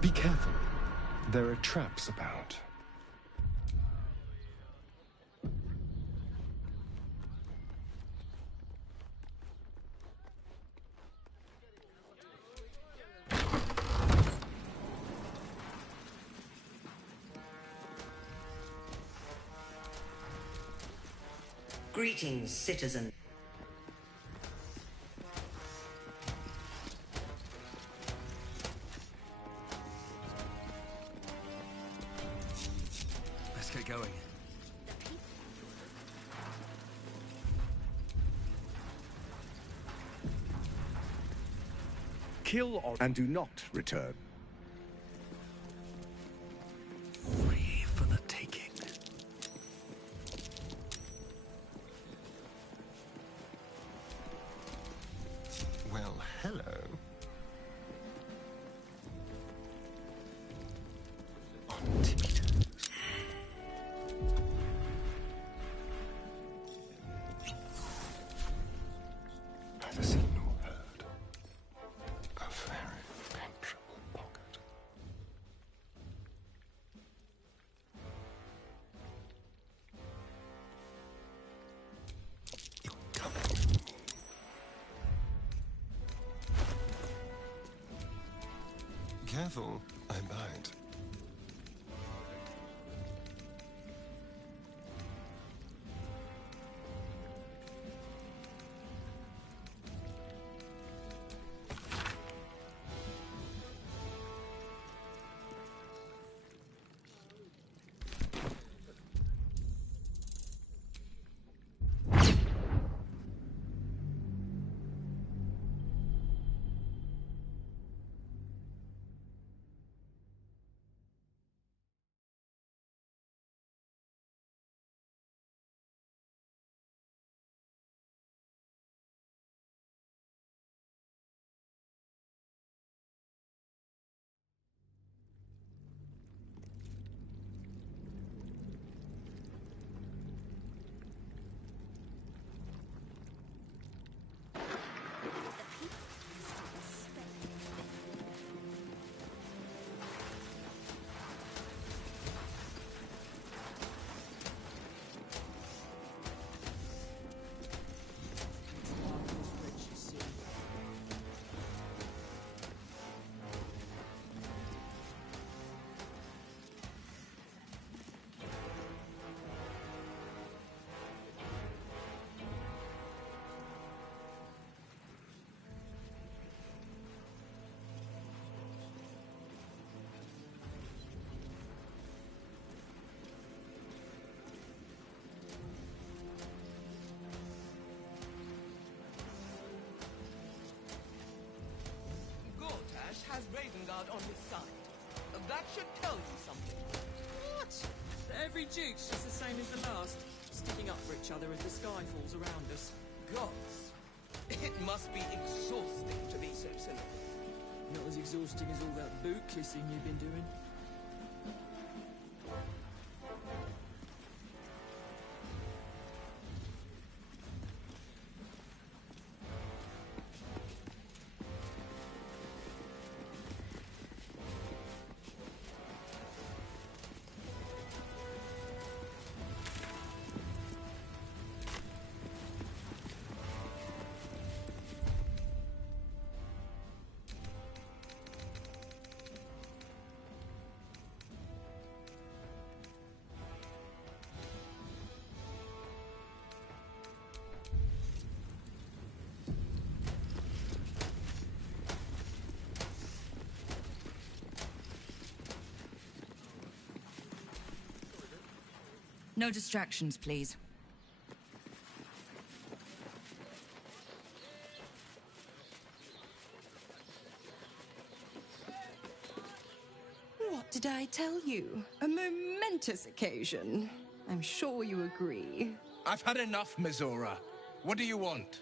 Be careful. There are traps about. Greetings, citizen. Let's get going. Kill or and do not return. Free for the taking. Well, hello. On tippy toes. Neither seen nor heard. A very penetrable pocket. You're coming with me. Careful, I bite. Has Ravengard on his side. That should tell you something. What? Every duke's just the same as the last, sticking up for each other as the sky falls around us. Gods, it must be exhausting to be so cynical. Not as exhausting as all that boot kissing you've been doing. No distractions, please. What did I tell you? A momentous momentous occasion. I'm sure you agree. I've had enough, Mizora. What do you want?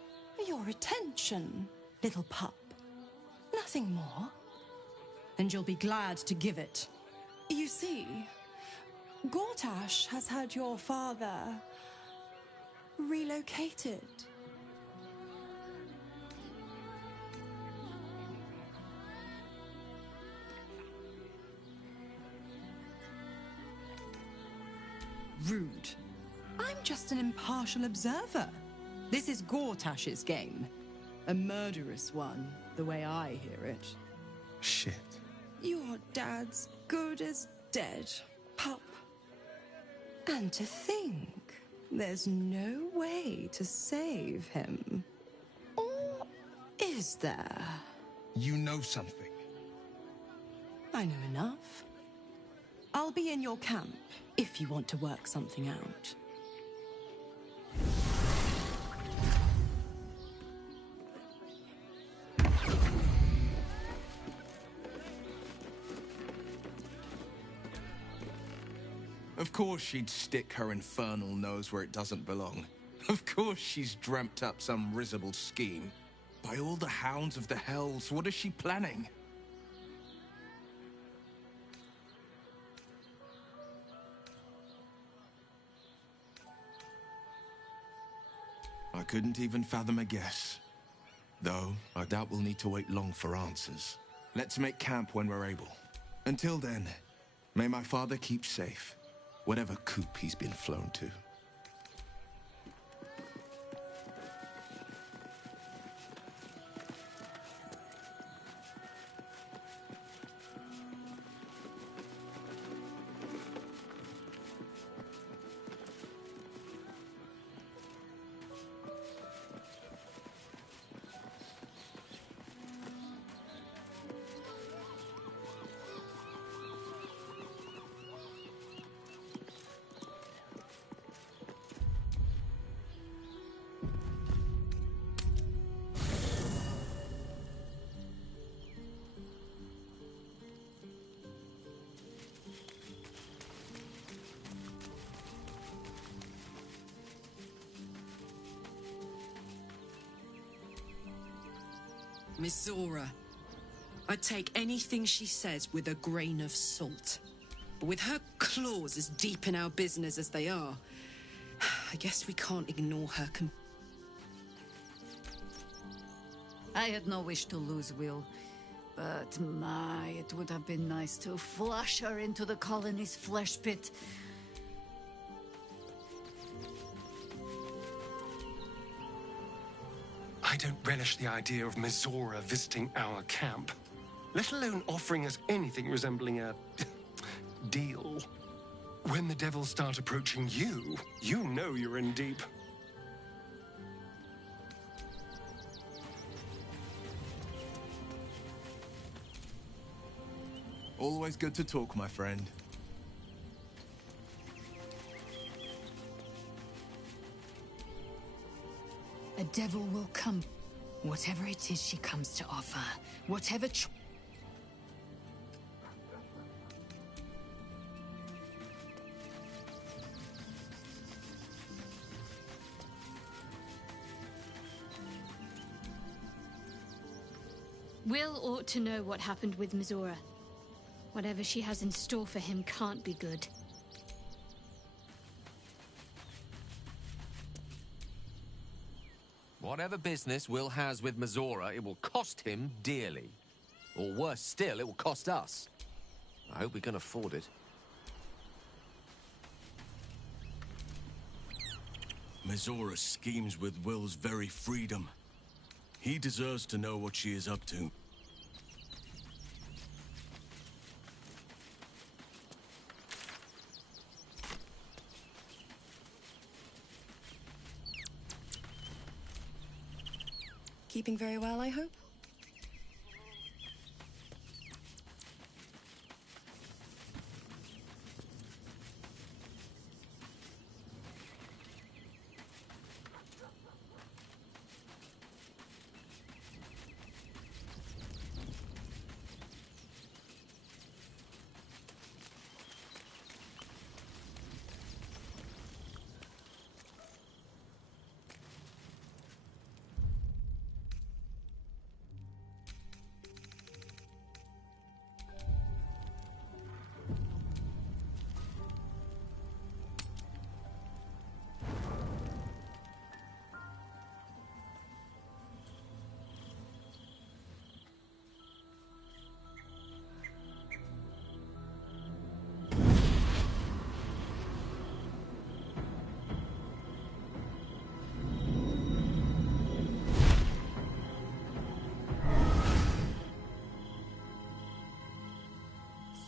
Your attention, little pup. Nothing more. And you'll be glad to give it. You see, Gortash has had your father relocated. Rude. I'm just an impartial observer. This is Gortash's game. A murderous one, the way I hear it. Shit. Your dad's good as dead, pup. And to think, there's no way to save him. Or is there? You know something. I know enough. I'll be in your camp if you want to work something out. Of course she'd stick her infernal nose where it doesn't belong. Of course she's dreamt up some risible scheme. By all the hounds of the hells, what is she planning? I couldn't even fathom a guess. Though, I doubt we'll need to wait long for answers. Let's make camp when we're able. Until then, may my father keep safe, whatever coop he's been flown to. Miss Zora, I'd take anything she says with a grain of salt. But with her claws as deep in our business as they are, I guess we can't ignore her I had no wish to lose Will, but my, it would have been nice to flush her into the colony's flesh pit. I don't relish the idea of Mizora visiting our camp, let alone offering us anything resembling a deal. When the devils start approaching you, you know you're in deep. Always good to talk, my friend. A devil will come. Whatever it is she comes to offer, whatever Will ought to know what happened with Mizora. Whatever she has in store for him can't be good. Whatever business Will has with Mizora, it will cost him dearly. Or worse still, it will cost us. I hope we can afford it. Mizora schemes with Will's very freedom. He deserves to know what she is up to. Keeping very well, I hope?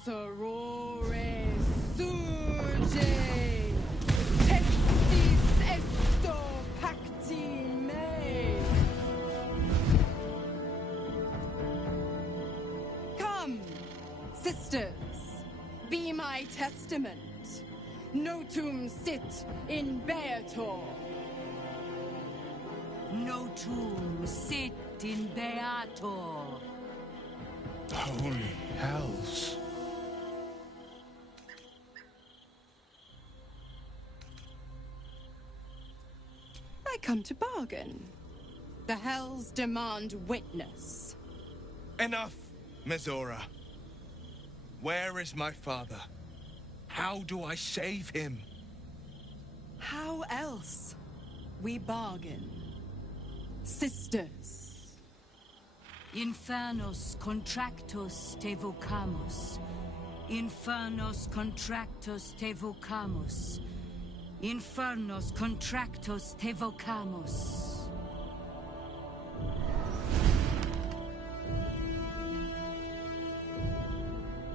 sorore surge, testis esto pacti me. Come, sisters, be my testament. Notum sit in beator. Notum sit in beator. Holy hells. I come to bargain. The hells demand witness. Enough, Mizora. Where is my father? How do I save him? How else? We bargain. Sisters. Infernos contractos te vocamus. Infernos contractos te vocamus. Infernos contractos te vocamus.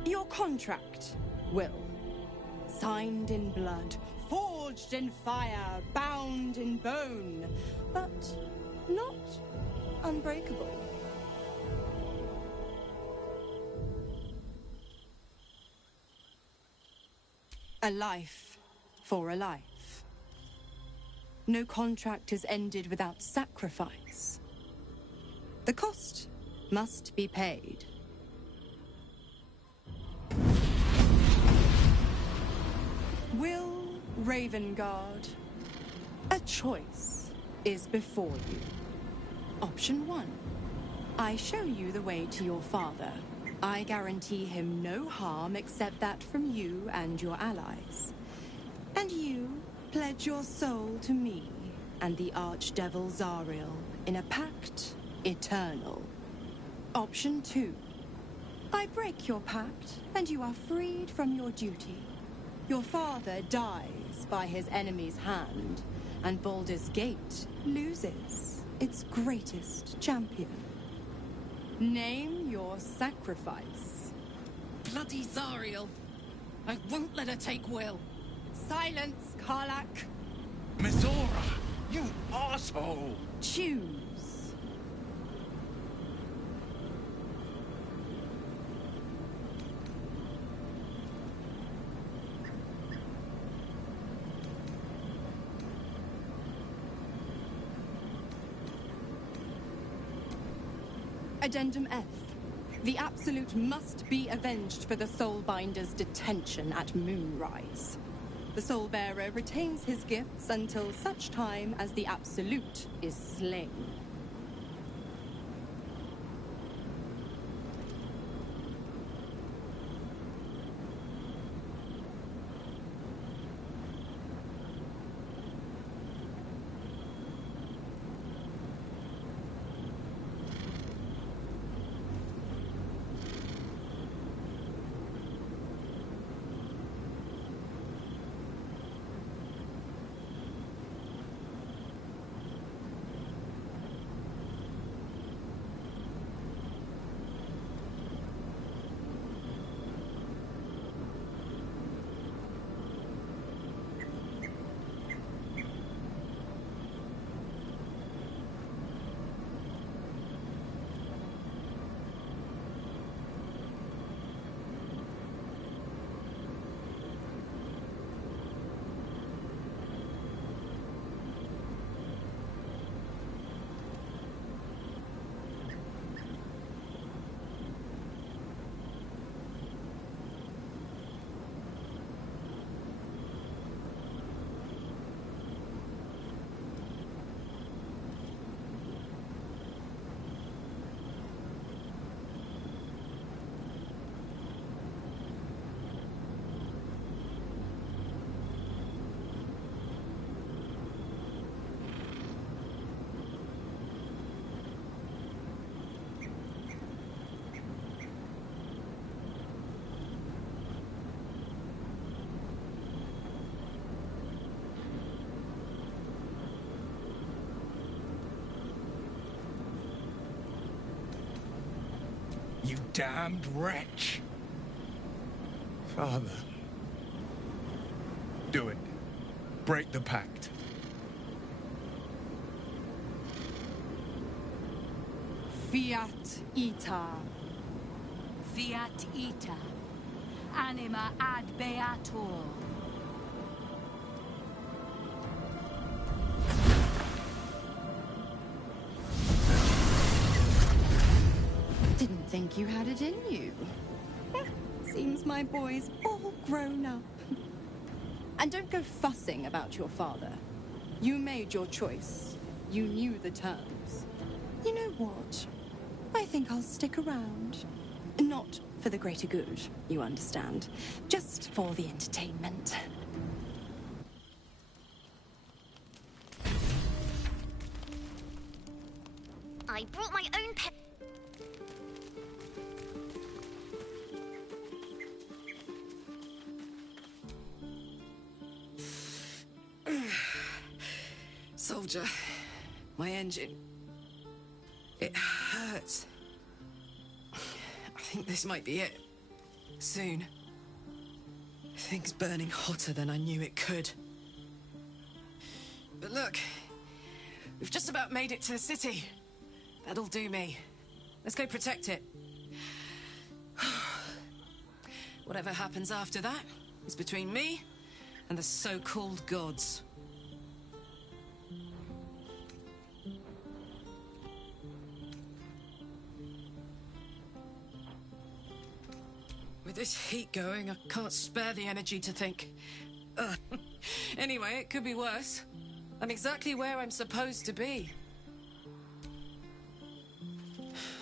Your contract, Will. Signed in blood, forged in fire, bound in bone, but not unbreakable. A life for a life. No contract is ended without sacrifice. The cost must be paid. Will Ravengard, a choice is before you. Option 1. I show you the way to your father. I guarantee him no harm except that from you and your allies. And you pledge your soul to me and the Archdevil Zariel in a pact eternal. Option 2. I break your pact and you are freed from your duty. Your father dies by his enemy's hand, and Baldur's Gate loses its greatest champion. Name your sacrifice. Bloody Zariel. I won't let her take Will. Silence, Karlak. Mizora, you asshole! Choose. Addendum F. The Absolute must be avenged for the Soulbinder's detention at Moonrise. The Soulbearer retains his gifts until such time as the Absolute is slain. You damned wretch! Father. Do it. Break the pact. Fiat ita. Fiat ita. Anima ad beatur. Didn't think you had it in you. Seems my boy's all grown up. And don't go fussing about your father. You made your choice. You knew the terms. You know what? I think I'll stick around. Not for the greater good, you understand. Just for the entertainment. I brought my own pen. Soldier, my engine. It hurts. I think this might be it. Soon. Things burning hotter than I knew it could. But look, we've just about made it to the city. That'll do me. Let's go protect it. Whatever happens after that is between me and the so-called gods. With this heat going, I can't spare the energy to think. Anyway, it could be worse. I'm exactly where I'm supposed to be.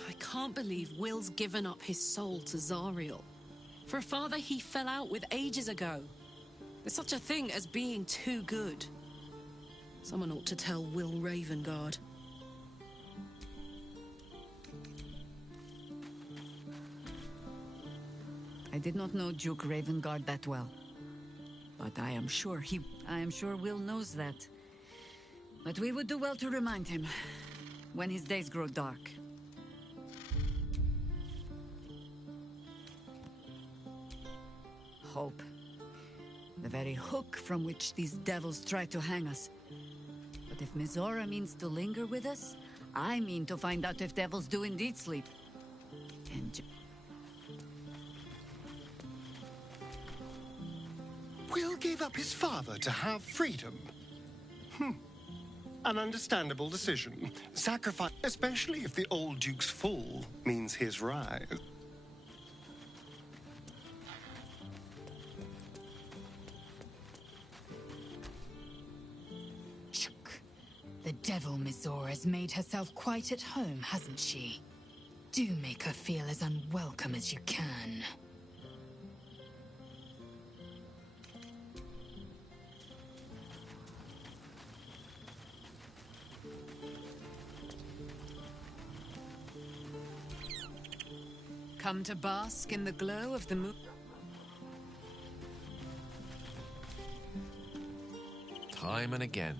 I can't believe Will's given up his soul to Zariel. For a father he fell out with ages ago. There's such a thing as being too good. Someone ought to tell Will Ravengard. I did not know Duke Ravengard that well. But I am sure Will knows that. But we would do well to remind him when his days grow dark. Hope. The very hook from which these devils try to hang us. But if Mizora means to linger with us, I mean to find out if devils do indeed sleep. And Will gave up his father to have freedom. An understandable decision. Sacrifice, especially if the old Duke's fall means his rise. The devil Mizora's made herself quite at home, hasn't she? Do make her feel as unwelcome as you can. Come to bask in the glow of the moon. Time and again,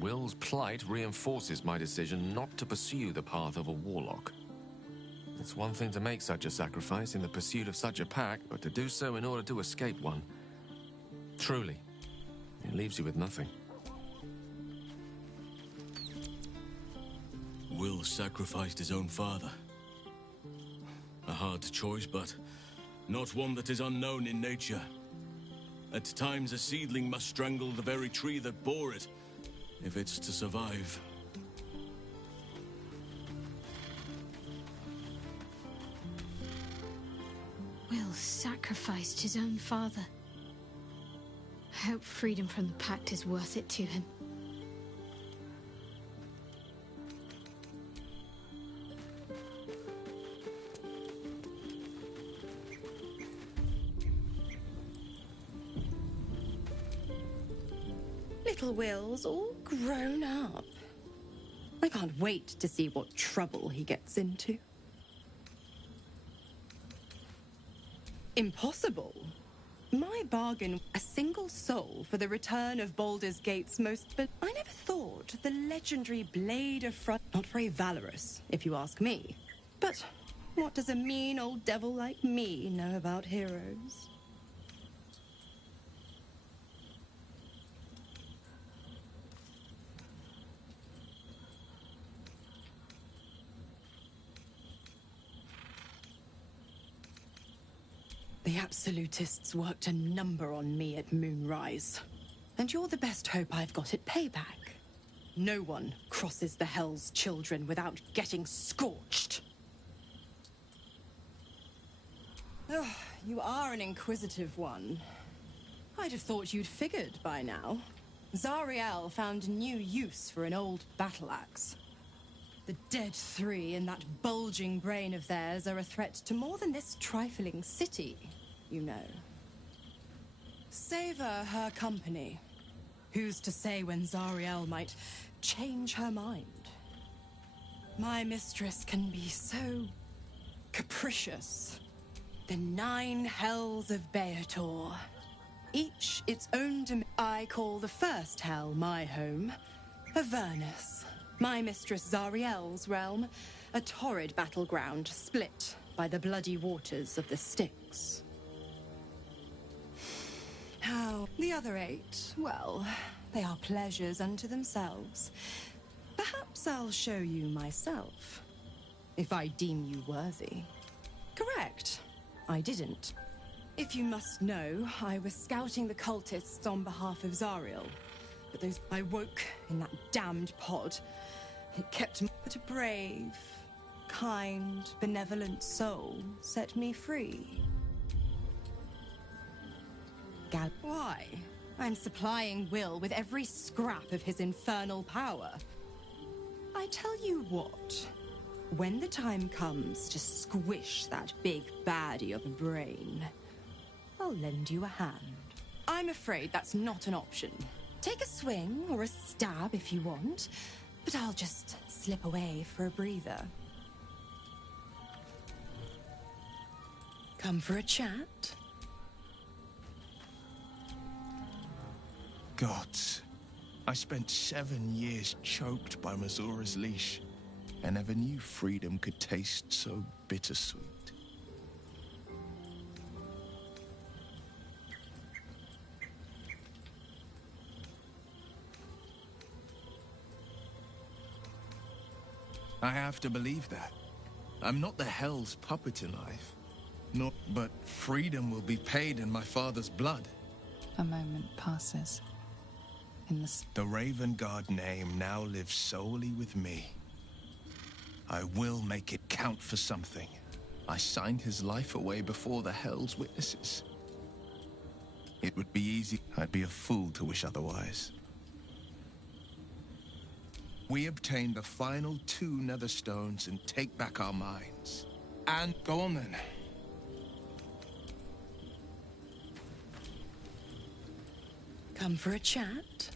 Will's plight reinforces my decision not to pursue the path of a warlock. It's one thing to make such a sacrifice in the pursuit of such a pact, but to do so in order to escape one. Truly, it leaves you with nothing. Will sacrificed his own father. A hard choice, but not one that is unknown in nature. At times, a seedling must strangle the very tree that bore it, if it's to survive. Will sacrificed his own father. I hope freedom from the pact is worth it to him. Little Will's all grown up. I can't wait to see what trouble he gets into. Impossible. My bargain, a single soul for the return of Baldur's Gate's most... But I never thought the legendary Blade of Front... Not very valorous, if you ask me. But what does a mean old devil like me know about heroes? The absolutists worked a number on me at Moonrise. And you're the best hope I've got at payback. No one crosses the Hell's Children without getting scorched. Oh, you are an inquisitive one. I'd have thought you'd figured by now. Zariel found new use for an old battle axe. The dead three in that bulging brain of theirs are a threat to more than this trifling city, you know. Savor her company. Who's to say when Zariel might change her mind? My mistress can be so capricious. The 9 hells of Beator. Each its own I call the first hell my home, Avernus. My mistress Zariel's realm, a torrid battleground split by the bloody waters of the Styx. How the other 8, well, they are pleasures unto themselves. Perhaps I'll show you myself, if I deem you worthy. Correct, I didn't. If you must know, I was scouting the cultists on behalf of Zariel. But I woke in that damned pod. It kept me, but a brave, kind, benevolent soul set me free. Why? I'm supplying Will with every scrap of his infernal power. I tell you what, when the time comes to squish that big baddie of a brain, I'll lend you a hand. I'm afraid that's not an option. Take a swing or a stab if you want, but I'll just slip away for a breather. Come for a chat? Gods, I spent 7 years choked by Mazora's leash. I never knew freedom could taste so bittersweet. I have to believe that. I'm not the Hell's puppet in life. No, but freedom will be paid in my father's blood. A moment passes. The Raven Guard name now lives solely with me. I will make it count for something. I signed his life away before the Hell's witnesses. It would be easy. I'd be a fool to wish otherwise. We obtain the final 2 Netherstones and take back our minds. And go on then. Come for a chat?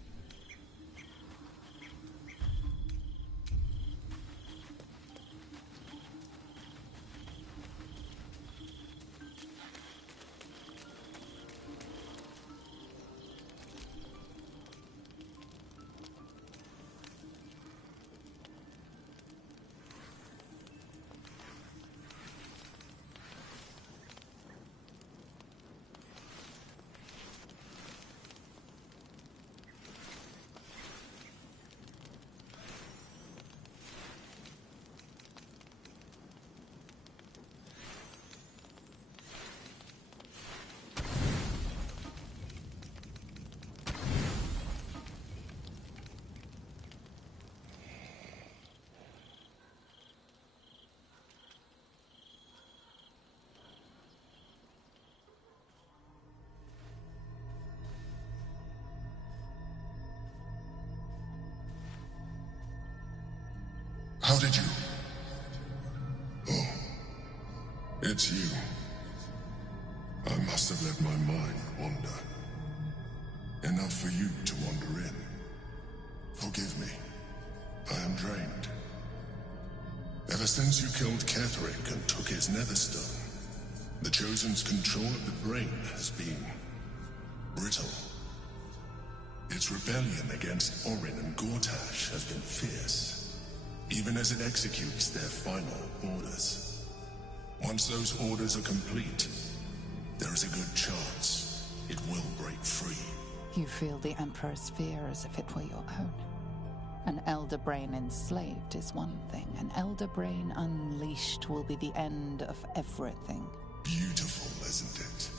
How did you? Oh, it's you. I must have let my mind wander. Enough for you to wander in. Forgive me. I am drained. Ever since you killed Ketherick and took his Netherstone, the Chosen's control of the brain has been brittle. Its rebellion against Orin and Gortash has been fierce, even as it executes their final orders. Once those orders are complete, there is a good chance it will break free. You feel the Emperor's fear as if it were your own. An elder brain enslaved is one thing. An elder brain unleashed will be the end of everything. Beautiful, isn't it?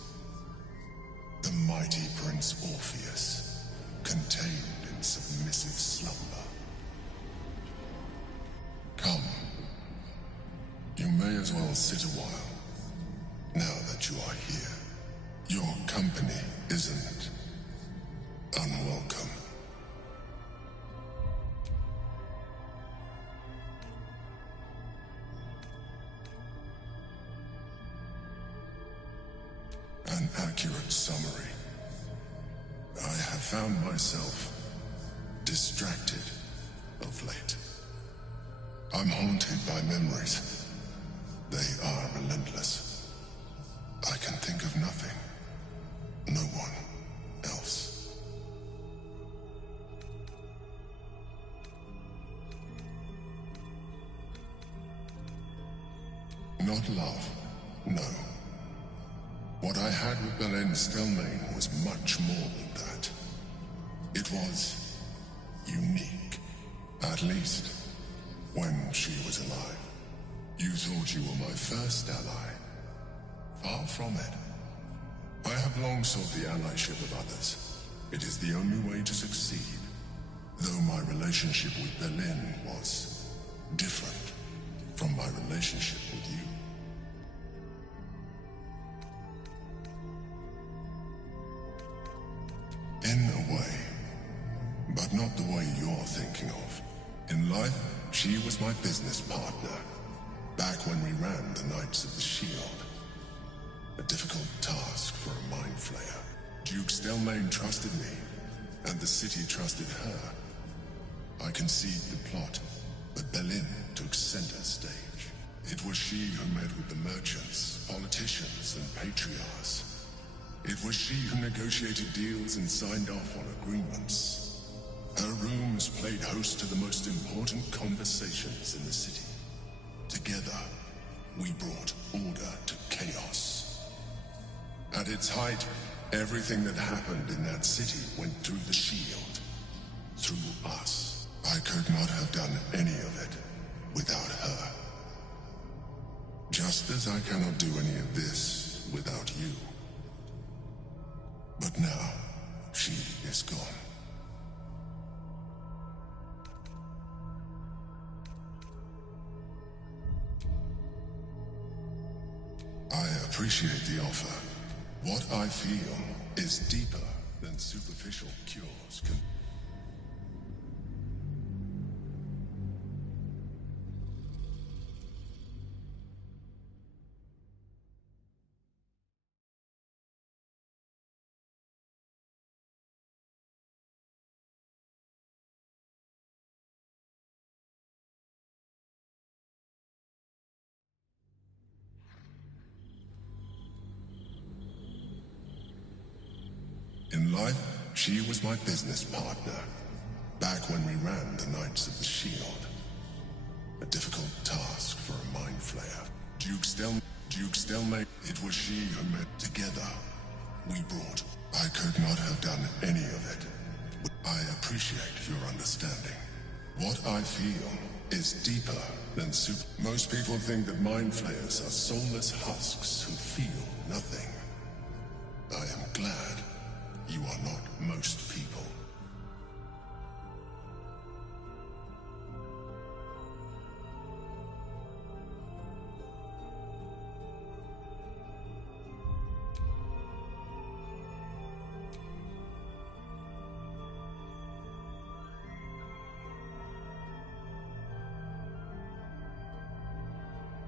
The mighty Prince Orpheus, contained in submissive slumber. Come. You may as well sit a while, now that you are here. Your company isn't unwelcome. An accurate summary. I have found myself distracted of late. I'm haunted by memories. They are relentless. I can think of nothing. No one else. Not love, no. What I had with Belen Stelmane was much more than that. It was unique, at least when she was alive. You thought you were my first ally. Far from it. I have long sought the allyship of others. It is the only way to succeed. Though my relationship with Belen was different from my relationship with you. In a way, but not the way you're thinking of. In life, she was my business partner, back when we ran the Knights of the Shield. A difficult task for a mind flayer. Duke Stelmane trusted me, and the city trusted her. I conceived the plot, but Belen took center stage. It was she who met with the merchants, politicians, and patriarchs. It was she who negotiated deals and signed off on agreements. Her rooms played host to the most important conversations in the city. Together, we brought order to chaos. At its height, everything that happened in that city went through the shield. Through us. I could not have done any of it without her. Just as I cannot do any of this without you. But now, she is gone. I appreciate the offer. What I feel is deeper than superficial cures can... In life, she was my business partner, back when we ran the Knights of the Shield. A difficult task for a mind flayer. Duke Stelmane, it was she who met together. We brought. I could not have done any of it. I appreciate your understanding. What I feel is deeper than Most people think that mind flayers are soulless husks who feel nothing. I am glad you are not most people.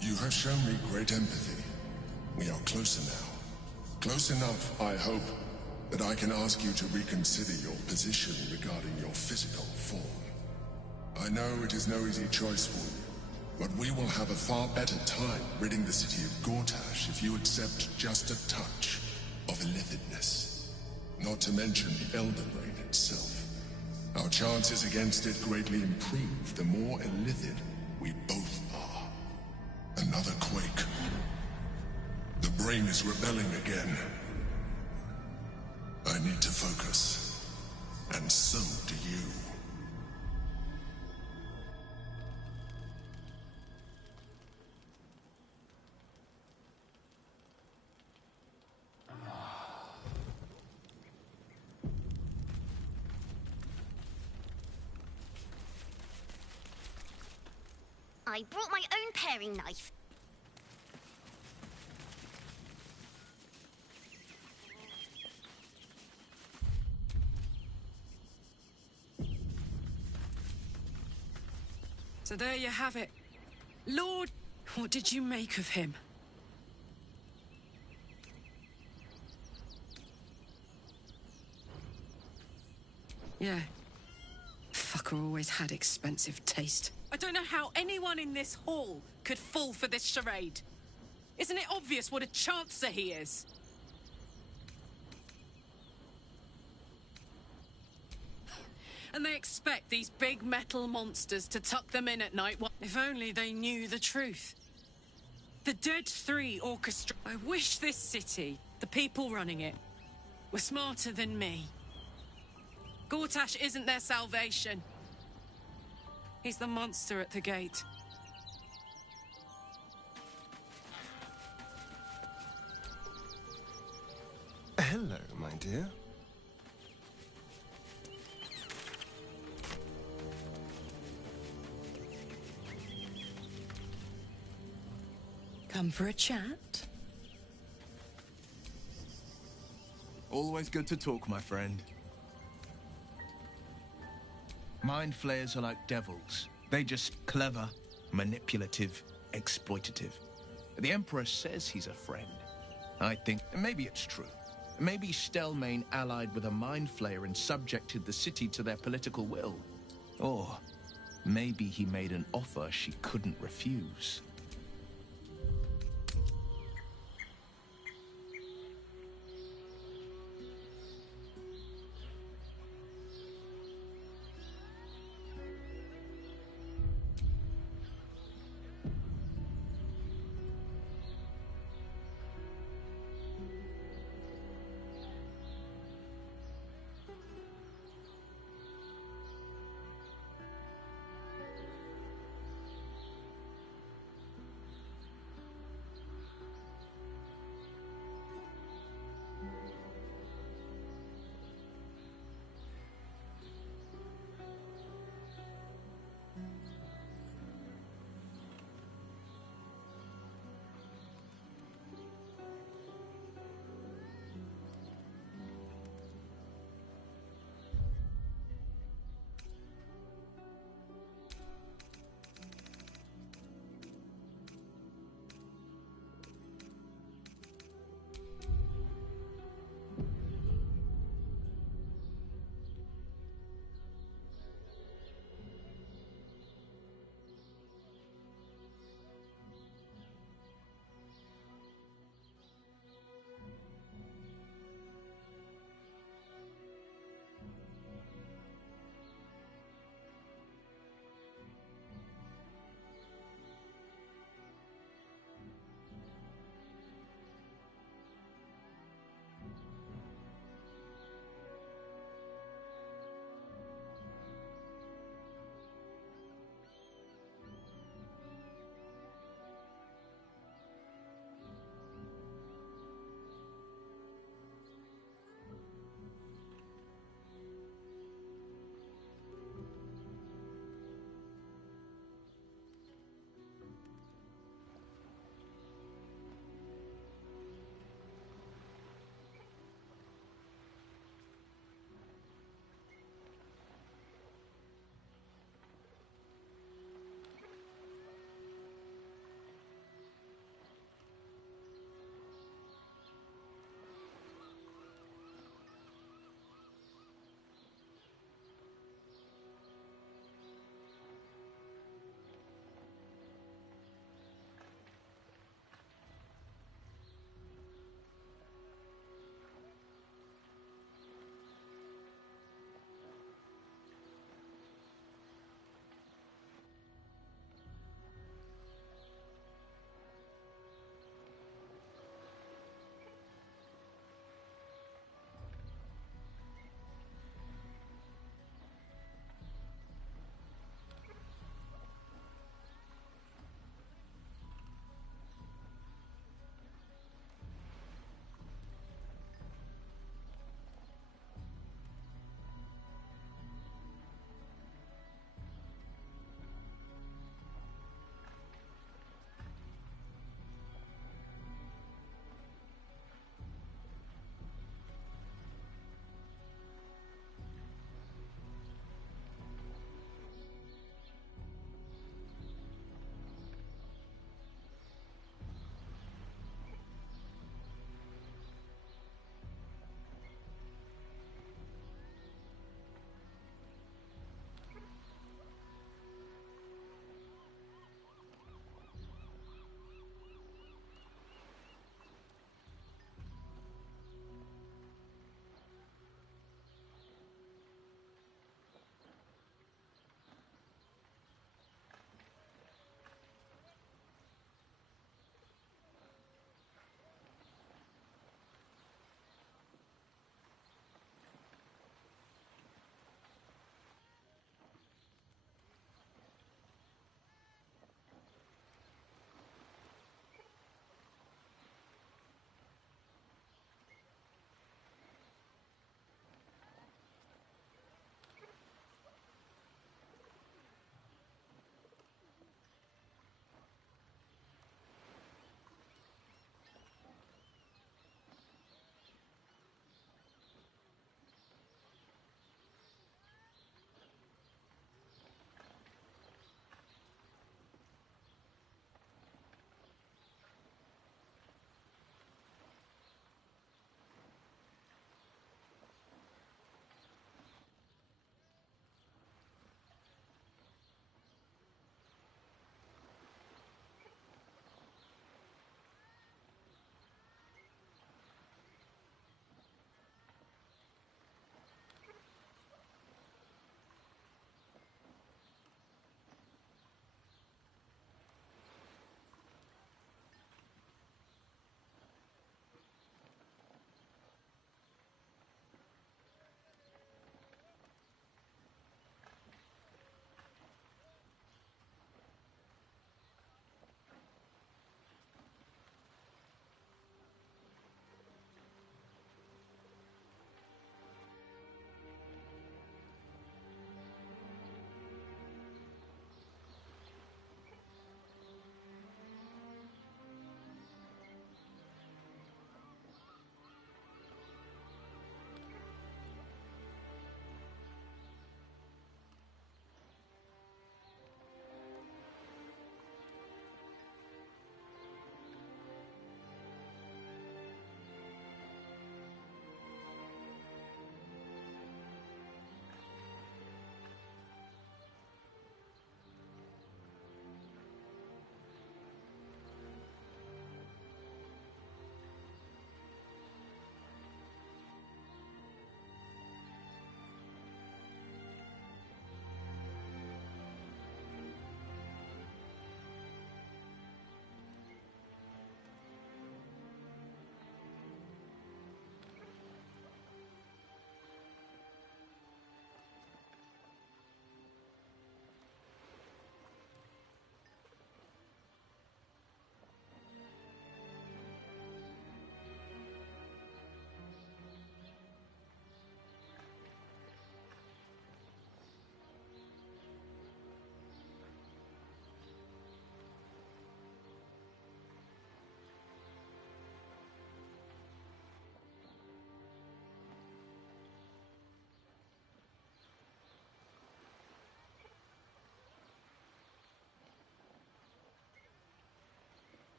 You have shown me great empathy. We are closer now. Close enough, I hope, that I can ask you to reconsider your position regarding your physical form. I know it is no easy choice for you, but we will have a far better time ridding the city of Gortash if you accept just a touch of illithidness. Not to mention the Elden Ring itself. Our chances against it greatly improve the more illithid we both are. Another quake. The brain is rebelling again. I need to focus, and so do you. I brought my own paring knife. So there you have it. Lord, what did you make of him? Yeah. Fucker always had expensive taste. I don't know how anyone in this hall could fall for this charade. Isn't it obvious what a chancer he is? And they expect these big metal monsters to tuck them in at night. If only they knew the truth. The Dead Three Orchestra. I wish this city, the people running it, were smarter than me. Gortash isn't their salvation. He's the monster at the gate. Hello, my dear. Come for a chat? Always good to talk, my friend. Mind flayers are like devils. They just clever, manipulative, exploitative. The Emperor says he's a friend. I think maybe it's true. Maybe Stelmane allied with a mind flayer and subjected the city to their political will. Or maybe he made an offer she couldn't refuse.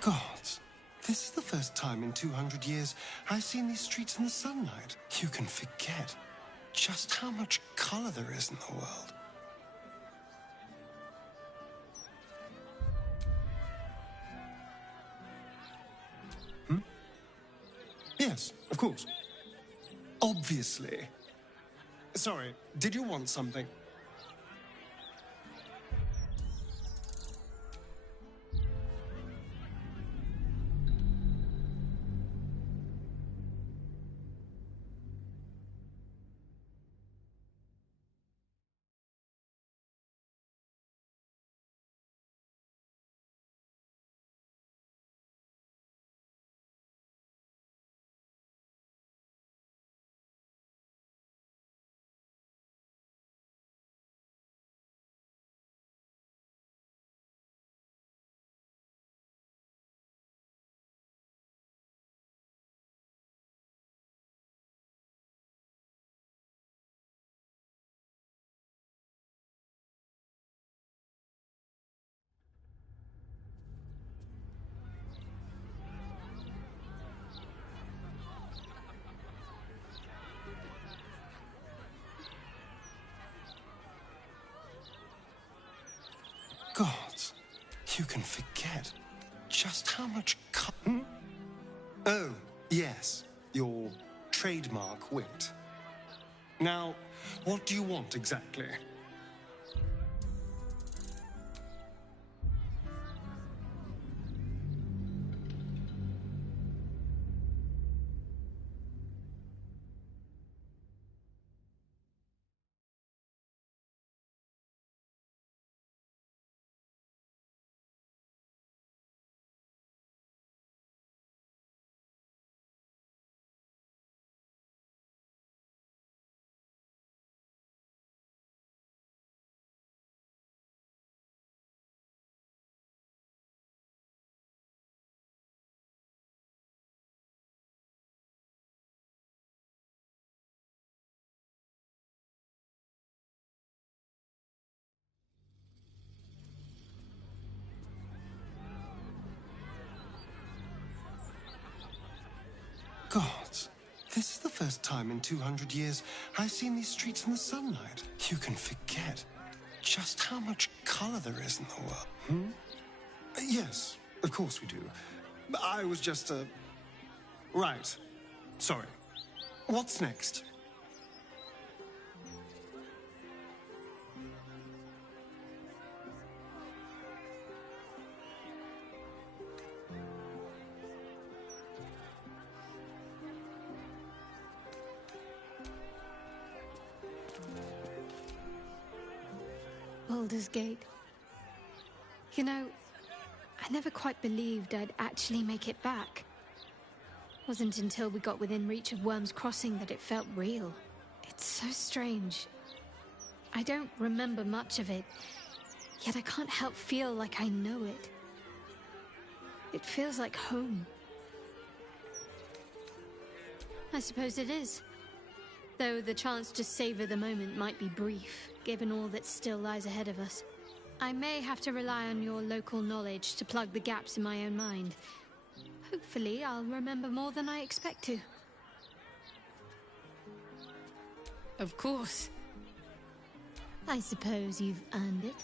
Gods, this is the first time in 200 years I've seen these streets in the sunlight. You can forget just how much color there is in the world. Yes, of course. Obviously. Sorry, did you want something? Gods, you can forget just how much Oh, yes, your trademark wit. Now, what do you want exactly? Gods, this is the first time in 200 years I've seen these streets in the sunlight. You can forget just how much color there is in the world. Yes, of course we do. I was just, Right. Sorry. What's next? Baldur's Gate. You know, I never quite believed I'd actually make it back. Wasn't until we got within reach of Worm's Crossing that it felt real. It's so strange. I don't remember much of it, yet I can't help feel like I know it. It feels like home. I suppose it is. Though the chance to savor the moment might be brief, given all that still lies ahead of us. I may have to rely on your local knowledge to plug the gaps in my own mind. Hopefully, I'll remember more than I expect to. Of course. I suppose you've earned it.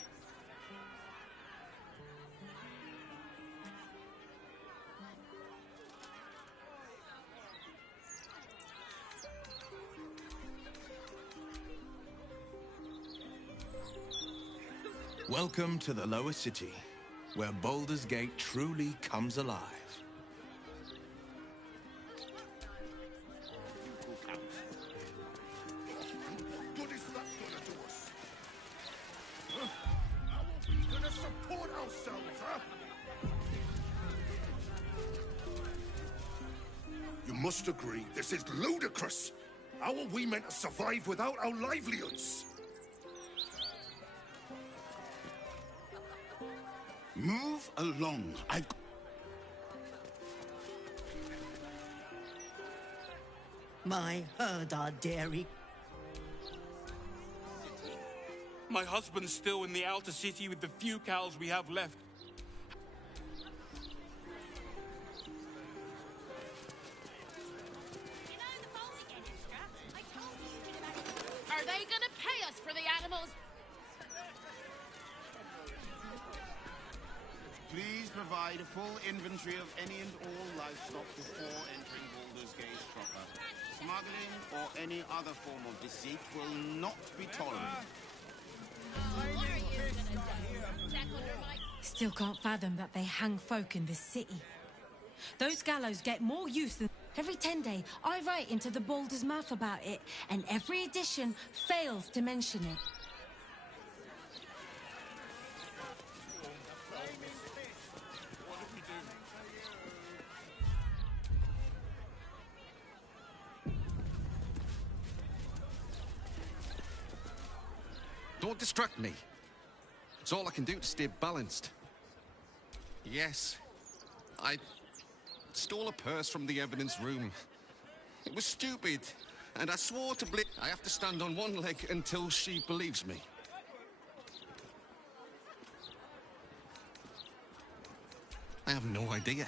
Welcome to the lower city, where Baldur's Gate truly comes alive. What is that gonna do us? Huh? How are we gonna support ourselves, huh? You must agree, this is ludicrous. How are we meant to survive without our livelihoods? Move along. My herd are dairy. My husband's still in the outer city with the few cows we have left. provide a full inventory of any and all livestock before entering Baldur's Gate proper. Smuggling or any other form of deceit will not be tolerated. Still can't fathom that they hang folk in this city. Those gallows get more use than... Every 10 day, I write into the Baldur's Mouth about it, and every edition fails to mention it. Don't distract me. It's all I can do to stay balanced. Yes, I stole a purse from the evidence room. It was stupid, and I swore to I have to stand on one leg until she believes me. I have no idea.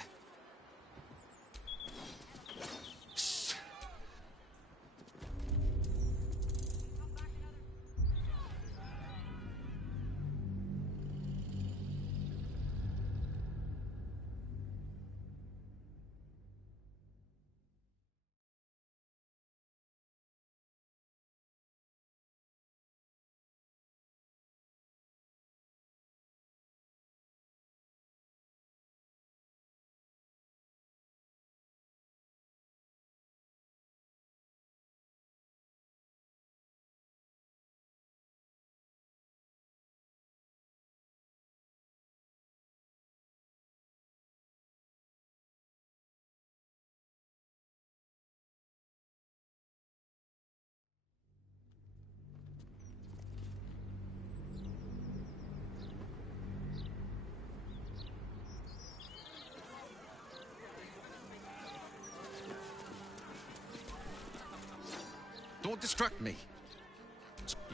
Don't distract me.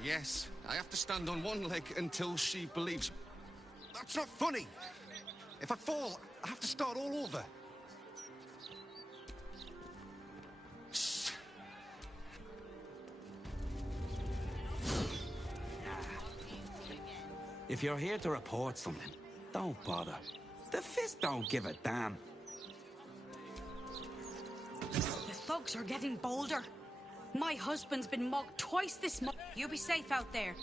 Yes, I have to stand on one leg until she believes. That's not funny. If I fall, I have to start all over. Shh. If you're here to report something, don't bother. The Fist don't give a damn. The thugs are getting bolder. My husband's been mugged twice this month. You be safe out there.